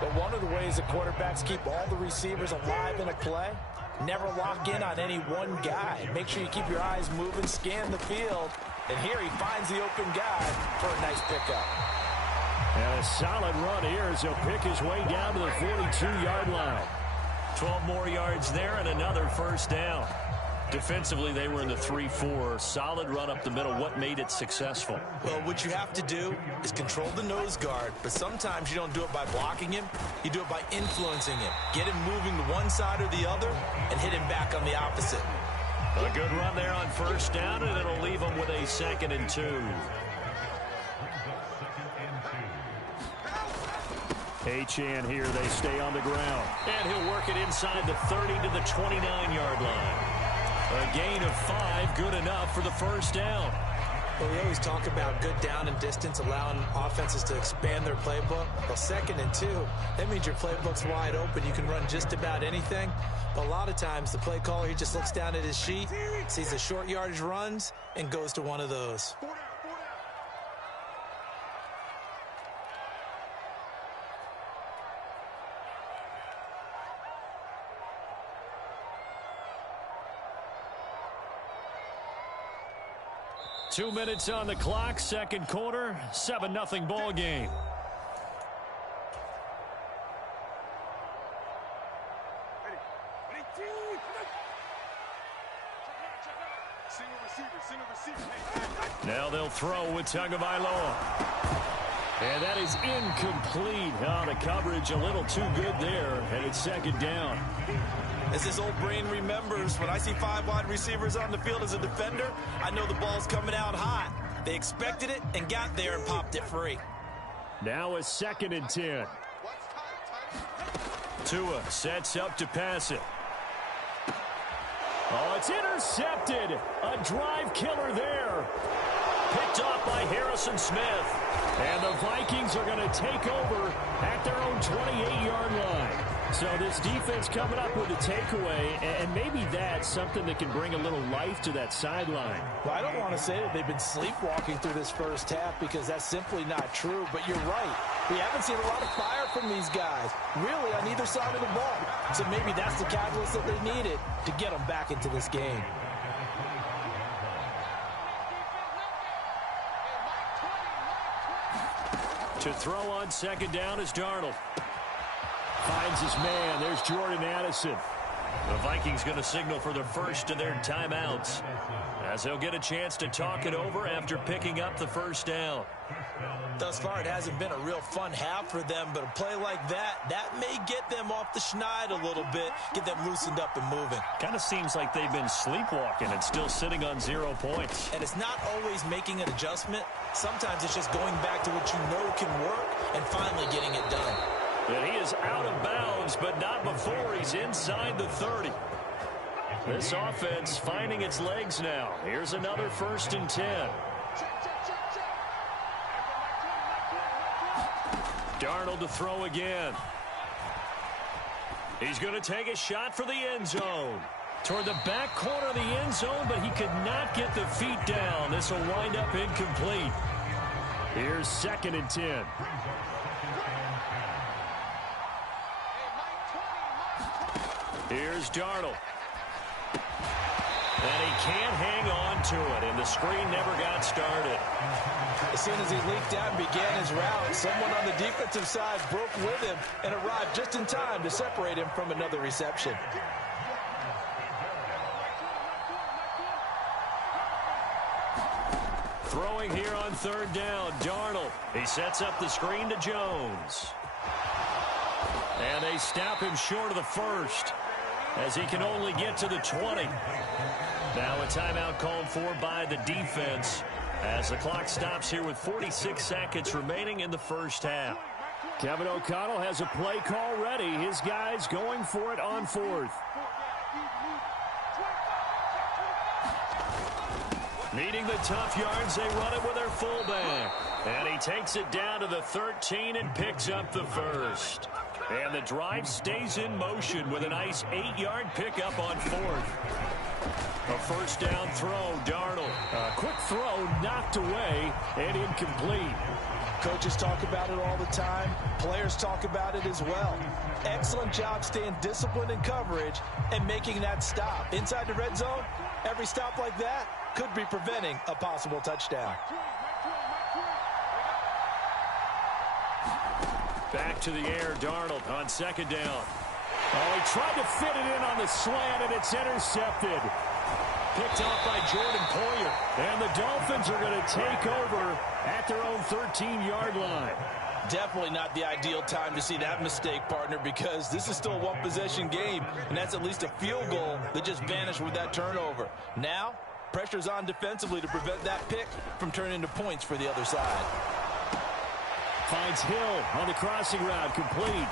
But one of the ways the quarterbacks keep all the receivers alive in a play, never lock in on any one guy. Make sure you keep your eyes moving, scan the field. And here he finds the open guy for a nice pickup. And a solid run here as he'll pick his way down to the 42-yard line. 12 more yards there and another first down. Defensively, they were in the 3-4. Solid run up the middle. What made it successful? Well, what you have to do is control the nose guard, but sometimes you don't do it by blocking him. You do it by influencing him. Get him moving to one side or the other and hit him back on the opposite. A good run there on first down, and it'll leave them with a 2nd and 2. Achane here, they stay on the ground. And he'll work it inside the 30 to the 29-yard line. A gain of 5, good enough for the first down. Well, we always talk about good down and distance, allowing offenses to expand their playbook. Well, 2nd and 2, that means your playbook's wide open. You can run just about anything. But a lot of times, the play caller, he just looks down at his sheet, sees the short yardage runs, and goes to one of those. Two minutes on the clock, second quarter, 7-0 ball game. Now they'll throw with Tagovailoa. And that is incomplete. Oh, the coverage a little too good there, and it's 2nd down. As his old brain remembers, when I see 5 wide receivers on the field as a defender, I know the ball's coming out hot. They expected it and got there and popped it free. Now a 2nd and 10. Tua sets up to pass it. Oh, it's intercepted. A drive killer there. Picked off by Harrison Smith. And the Vikings are going to take over at their own 28-yard line. So this defense coming up with a takeaway, and maybe that's something that can bring a little life to that sideline. Well, I don't want to say that they've been sleepwalking through this first half, because that's simply not true. But you're right. We haven't seen a lot of fire from these guys, really, on either side of the ball. So maybe that's the catalyst that they needed to get them back into this game. To throw on 2nd down is Darnold. Finds his man. There's Jordan Addison. The Vikings going to signal for the first of their timeouts, as they'll get a chance to talk it over after picking up the first down. Thus far, it hasn't been a real fun half for them, but a play like that may get them off the schneid a little bit, get them loosened up and moving. Kind of seems like they've been sleepwalking and still sitting on 0 points. And it's not always making an adjustment. Sometimes it's just going back to what you know can work and finally getting it done. And he is out of bounds, but not before he's inside the 30. This offense finding its legs now. Here's another 1st and 10. Darnold to throw again. He's going to take a shot for the end zone. Toward the back corner of the end zone, but he could not get the feet down. This will wind up incomplete. Here's 2nd and 10. Here's Darnold. And he can't hang on to it, and the screen never got started. As soon as he leaked out and began his route, someone on the defensive side broke with him and arrived just in time to separate him from another reception. Throwing here on 3rd down, Darnold. He sets up the screen to Jones. And they stop him short of the first, as he can only get to the 20. Now a timeout called for by the defense. as the clock stops here with 46 seconds remaining in the first half. Kevin O'Connell has a play call ready. His guys going for it on fourth. Needing the tough yards, they run it with their fullback. And he takes it down to the 13 and picks up the first. And the drive stays in motion with a nice 8-yard pickup on fourth. A first down throw, Darnold. A quick throw knocked away and incomplete. Coaches talk about it all the time. Players talk about it as well. Excellent job staying disciplined in coverage and making that stop. Inside the red zone, every stop like that could be preventing a possible touchdown. Back to the air, Darnold on second down. Oh, he tried to fit it in on the slant, and it's intercepted. Picked off by Jordan Poyer. And the Dolphins are going to take over at their own 13-yard line. Definitely not the ideal time to see that mistake, partner, because this is still a one-possession game, and that's at least a field goal that just vanished with that turnover. Now, pressure's on defensively to prevent that pick from turning into points for the other side. Finds Hill on the crossing route, complete.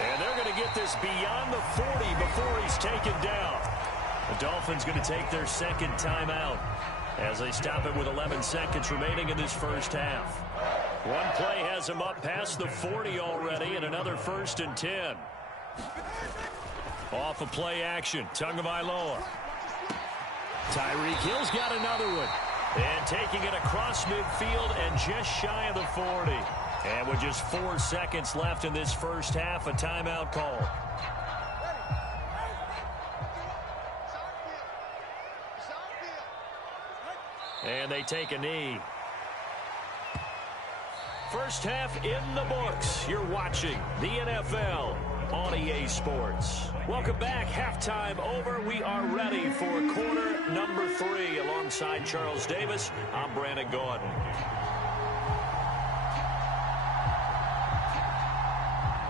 And they're going to get this beyond the 40 before he's taken down. The Dolphins going to take their second timeout as they stop it with 11 seconds remaining in this first half. One play has them up past the 40 already, and another 1st and 10. Off of play action, Tagovailoa. Tyreek Hill's got another one. And taking it across midfield and just shy of the 40. And with just 4 seconds left in this first half, a timeout call. And they take a knee. First half in the books. You're watching the NFL on EA Sports. Welcome back. Halftime over. We are ready for quarter number 3. Alongside Charles Davis, I'm Brandon Gordon.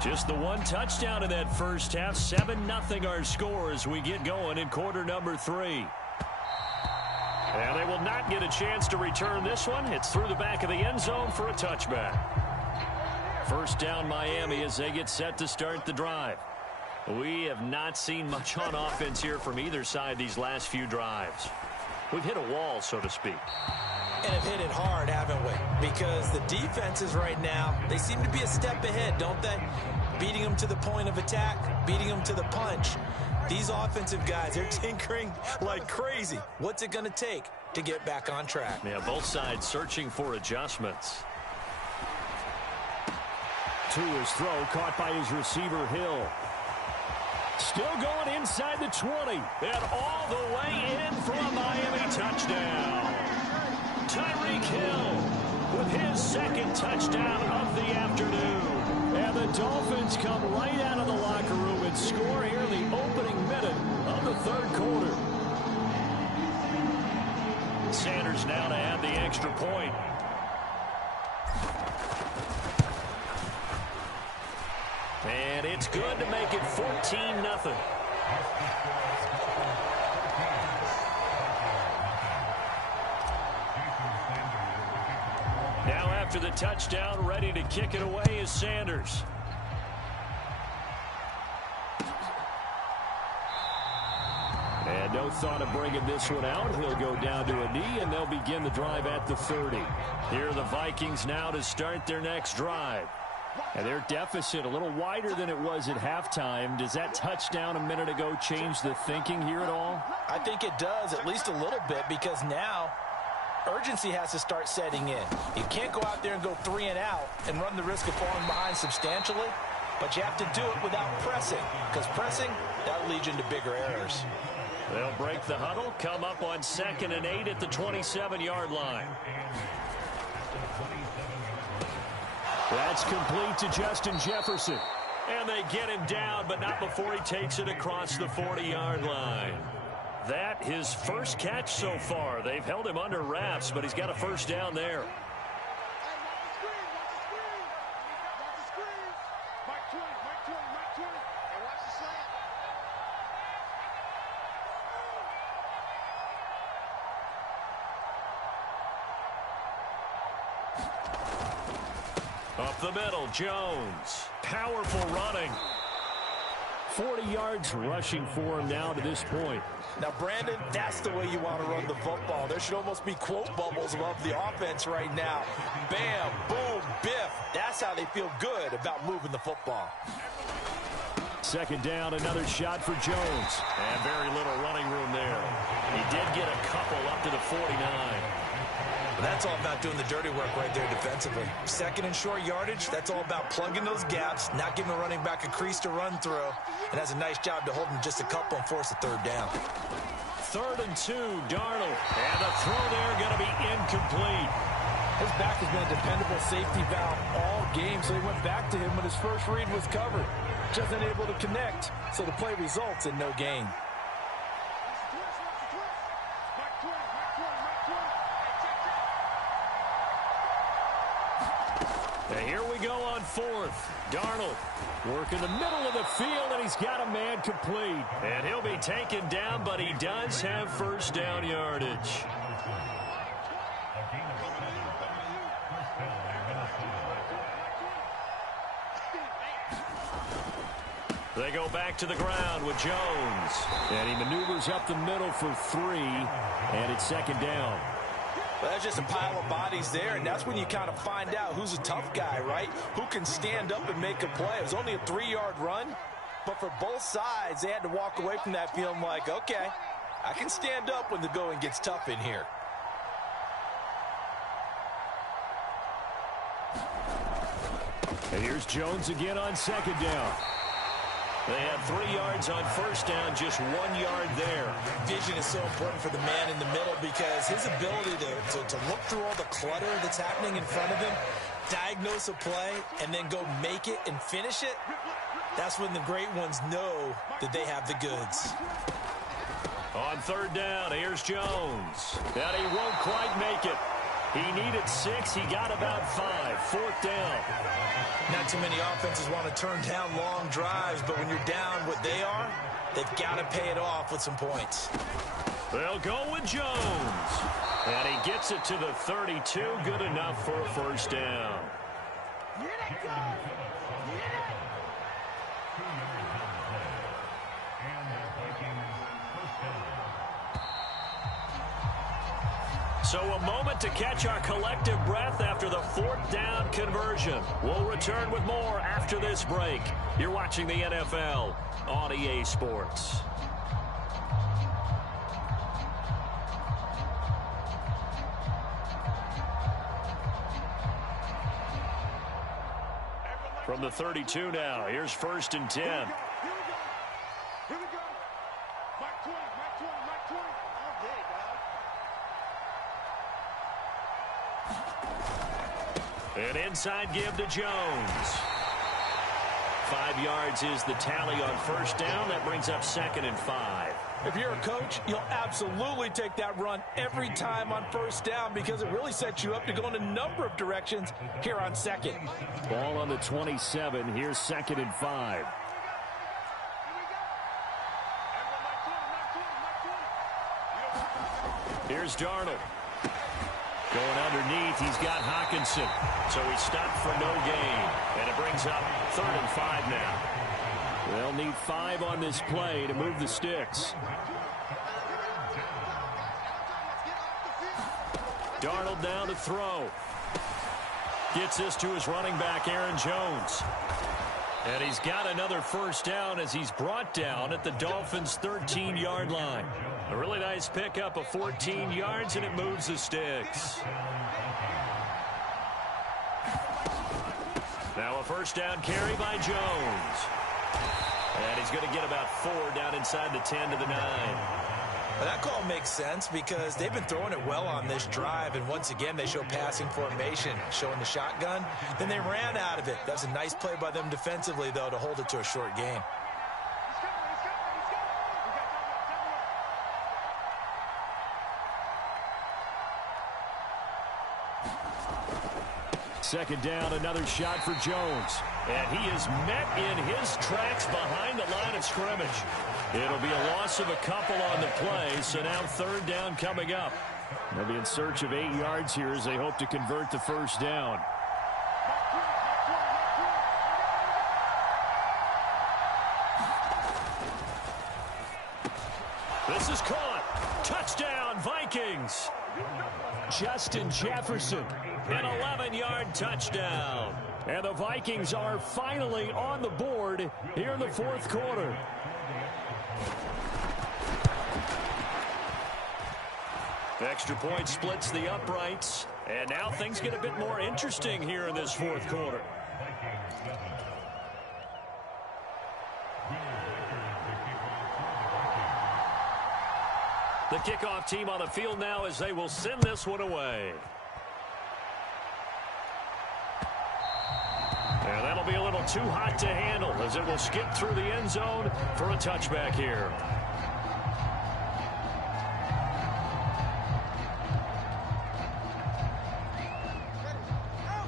Just the one touchdown in that first half. 7-0 our score as we get going in quarter number 3. And they will not get a chance to return this one. It's through the back of the end zone for a touchback. First down Miami as they get set to start the drive. We have not seen much on offense here from either side these last few drives. We've hit a wall, so to speak. And have hit it hard, haven't we? Because the defenses right now, they seem to be a step ahead, don't they? Beating them to the point of attack, beating them to the punch. These offensive guys, they're tinkering like crazy. What's it going to take to get back on track? Yeah, both sides searching for adjustments. To his throw, caught by his receiver, Hill. Still going inside the 20. And all the way in for a Miami touchdown. Tyreek Hill with his second touchdown of the afternoon. And the Dolphins come right out of the locker room and score here in the opening minute of the third quarter. Sanders now to add the extra point. And it's good to make it 14-0. Now after the touchdown, ready to kick it away is Sanders. And no thought of bringing this one out. He'll go down to a knee, and they'll begin the drive at the 30. Here are the Vikings now to start their next drive. And their deficit a little wider than it was at halftime. Does that touchdown a minute ago change the thinking here at all? I think it does, at least a little bit, because now urgency has to start setting in. You can't go out there and go 3 and out and run the risk of falling behind substantially, but you have to do it without pressing, because pressing, that leads you into bigger errors. They'll break the huddle, come up on 2nd and 8 at the 27-yard line. That's complete to Justin Jefferson. And they get him down, but not before he takes it across the 40-yard line. That his first catch so far. They've held him under wraps, but he's got a first down there. Up the middle, Jones. Powerful running. 40 yards rushing for him now to this point. Now, Brandon, that's the way you want to run the football. There should almost be quote bubbles above the offense right now. Bam, boom, biff. That's how they feel good about moving the football. Second down, another shot for Jones. And very little running room there. He did get a couple up to the 49. That's all about doing the dirty work right there defensively. Second and short yardage, that's all about plugging those gaps, not giving a running back a crease to run through, and has a nice job to hold him just a couple and force a third down. 3rd and 2, Darnold. And the throw there going to be incomplete. His back has been a dependable safety valve all game, so he went back to him when his first read was covered. Just unable to connect, so the play results in no gain. And here we go on 4th. Darnold working the middle of the field, and he's got a man complete. And he'll be taken down, but he does have first down yardage. They go back to the ground with Jones. And he maneuvers up the middle for 3, and it's second down. Well, that's just a pile of bodies there, and that's when you kind of find out who's a tough guy, right? Who can stand up and make a play. It was only a 3-yard run, but for both sides, they had to walk away from that feeling like, okay, I can stand up when the going gets tough in here. And here's Jones again on second down. They have 3 yards on first down, just 1 yard there. Vision is so important for the man in the middle because his ability to look through all the clutter that's happening in front of him, diagnose a play, and then go make it and finish it, that's when the great ones know that they have the goods. On third down, here's Jones. And he won't quite make it. He needed 6. He got about 5. Fourth down. Not too many offenses want to turn down long drives, but when you're down what they are, they've got to pay it off with some points. They'll go with Jones. And he gets it to the 32. Good enough for a first down. So a moment to catch our collective breath after the fourth down conversion. We'll return with more after this break. You're watching the NFL on EA Sports. From the 32 now, here's 1st and 10. Here we go. Mike 20, Mike 20. All day, dog. An inside give to Jones. 5 yards is the tally on first down. That brings up 2nd and 5. If you're a coach, you'll absolutely take that run every time on first down because it really sets you up to go in a number of directions here on second. Ball on the 27. Here's 2nd and 5. Here's Darnold. Going underneath, he's got Hockenson. So he stopped for no gain. And it brings up 3rd and 5 now. They'll need 5 on this play to move the sticks. Darnold down to throw. Gets this to his running back, Aaron Jones. And he's got another first down as he's brought down at the Dolphins' 13-yard line. A really nice pickup of 14 yards, and it moves the sticks. Now a first down carry by Jones. And he's going to get about 4 down inside the 10 to the 9. Well, that call makes sense because they've been throwing it well on this drive, and once again they show passing formation, showing the shotgun. Then they ran out of it. That's a nice play by them defensively, though, to hold it to a short gain. Second down, another shot for Jones. And he is met in his tracks behind the line of scrimmage. It'll be a loss of a couple on the play, so now 3rd down coming up. They'll be in search of 8 yards here as they hope to convert the first down. This is caught. Touchdown, Vikings. Justin Jefferson, an 11-yard touchdown. And the Vikings are finally on the board here in the fourth quarter. Extra point splits the uprights. And now things get a bit more interesting here in this fourth quarter. The kickoff team on the field now as they will send this one away. And that'll be a little too hot to handle as it will skip through the end zone for a touchback here.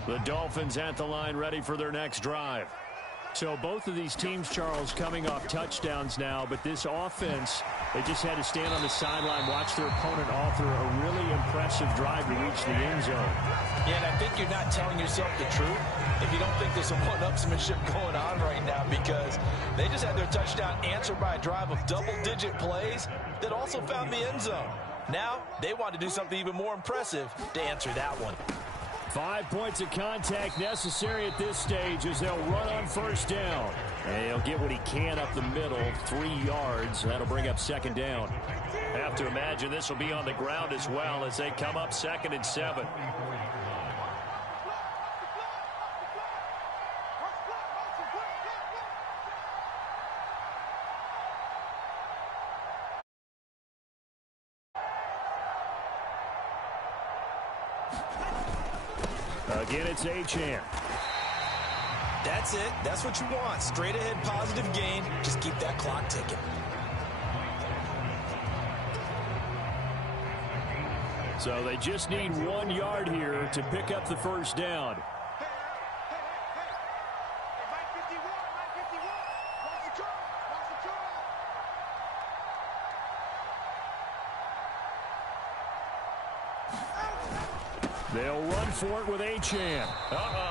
The Dolphins at the line ready for their next drive. So both of these teams, Charles, coming off touchdowns now, but this offense, they just had to stand on the sideline, watch their opponent author a really impressive drive to reach the end zone. Yeah, and I think you're not telling yourself the truth if you don't think there's some one-upsmanship going on right now, because they just had their touchdown answered by a drive of double-digit plays that also found the end zone. Now they want to do something even more impressive to answer that one. 5 points of contact necessary at this stage as they'll run on first down. And he'll get what he can up the middle, 3 yards. That'll bring up second down. Have to imagine this will be on the ground as well as they come up 2nd and 7. Again, it's Achane. That's it. That's what you want. Straight ahead positive gain. Just keep that clock ticking. So they just need 1 yard here to pick up the first down. They'll run for it with Achane.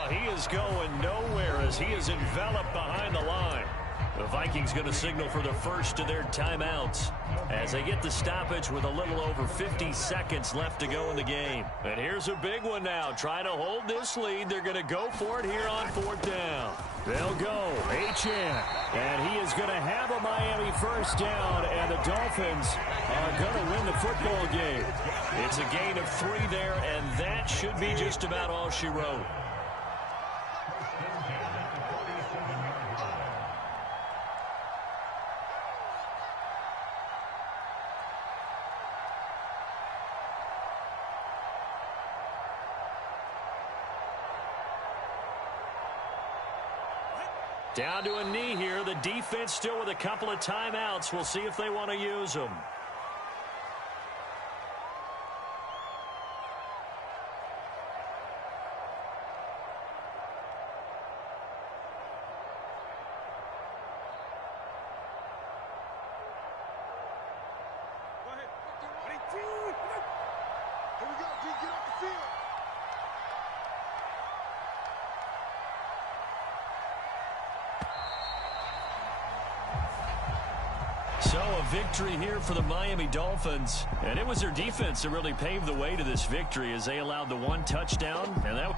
He is going nowhere as he is enveloped behind the line. The Vikings going to signal for the first of their timeouts as they get the stoppage with a little over 50 seconds left to go in the game. And here's a big one now. Trying to hold this lead. They're going to go for it here on 4th down. They'll go. Achane. And he is going to have a Miami first down. And the Dolphins are going to win the football game. It's a gain of 3 there, and that should be just about all she wrote. Down to a knee here. The defense still with a couple of timeouts. We'll see if they want to use them. Here we go, G, get off the field. So a victory here for the Miami Dolphins. And it was their defense that really paved the way to this victory as they allowed the 1 touchdown. And that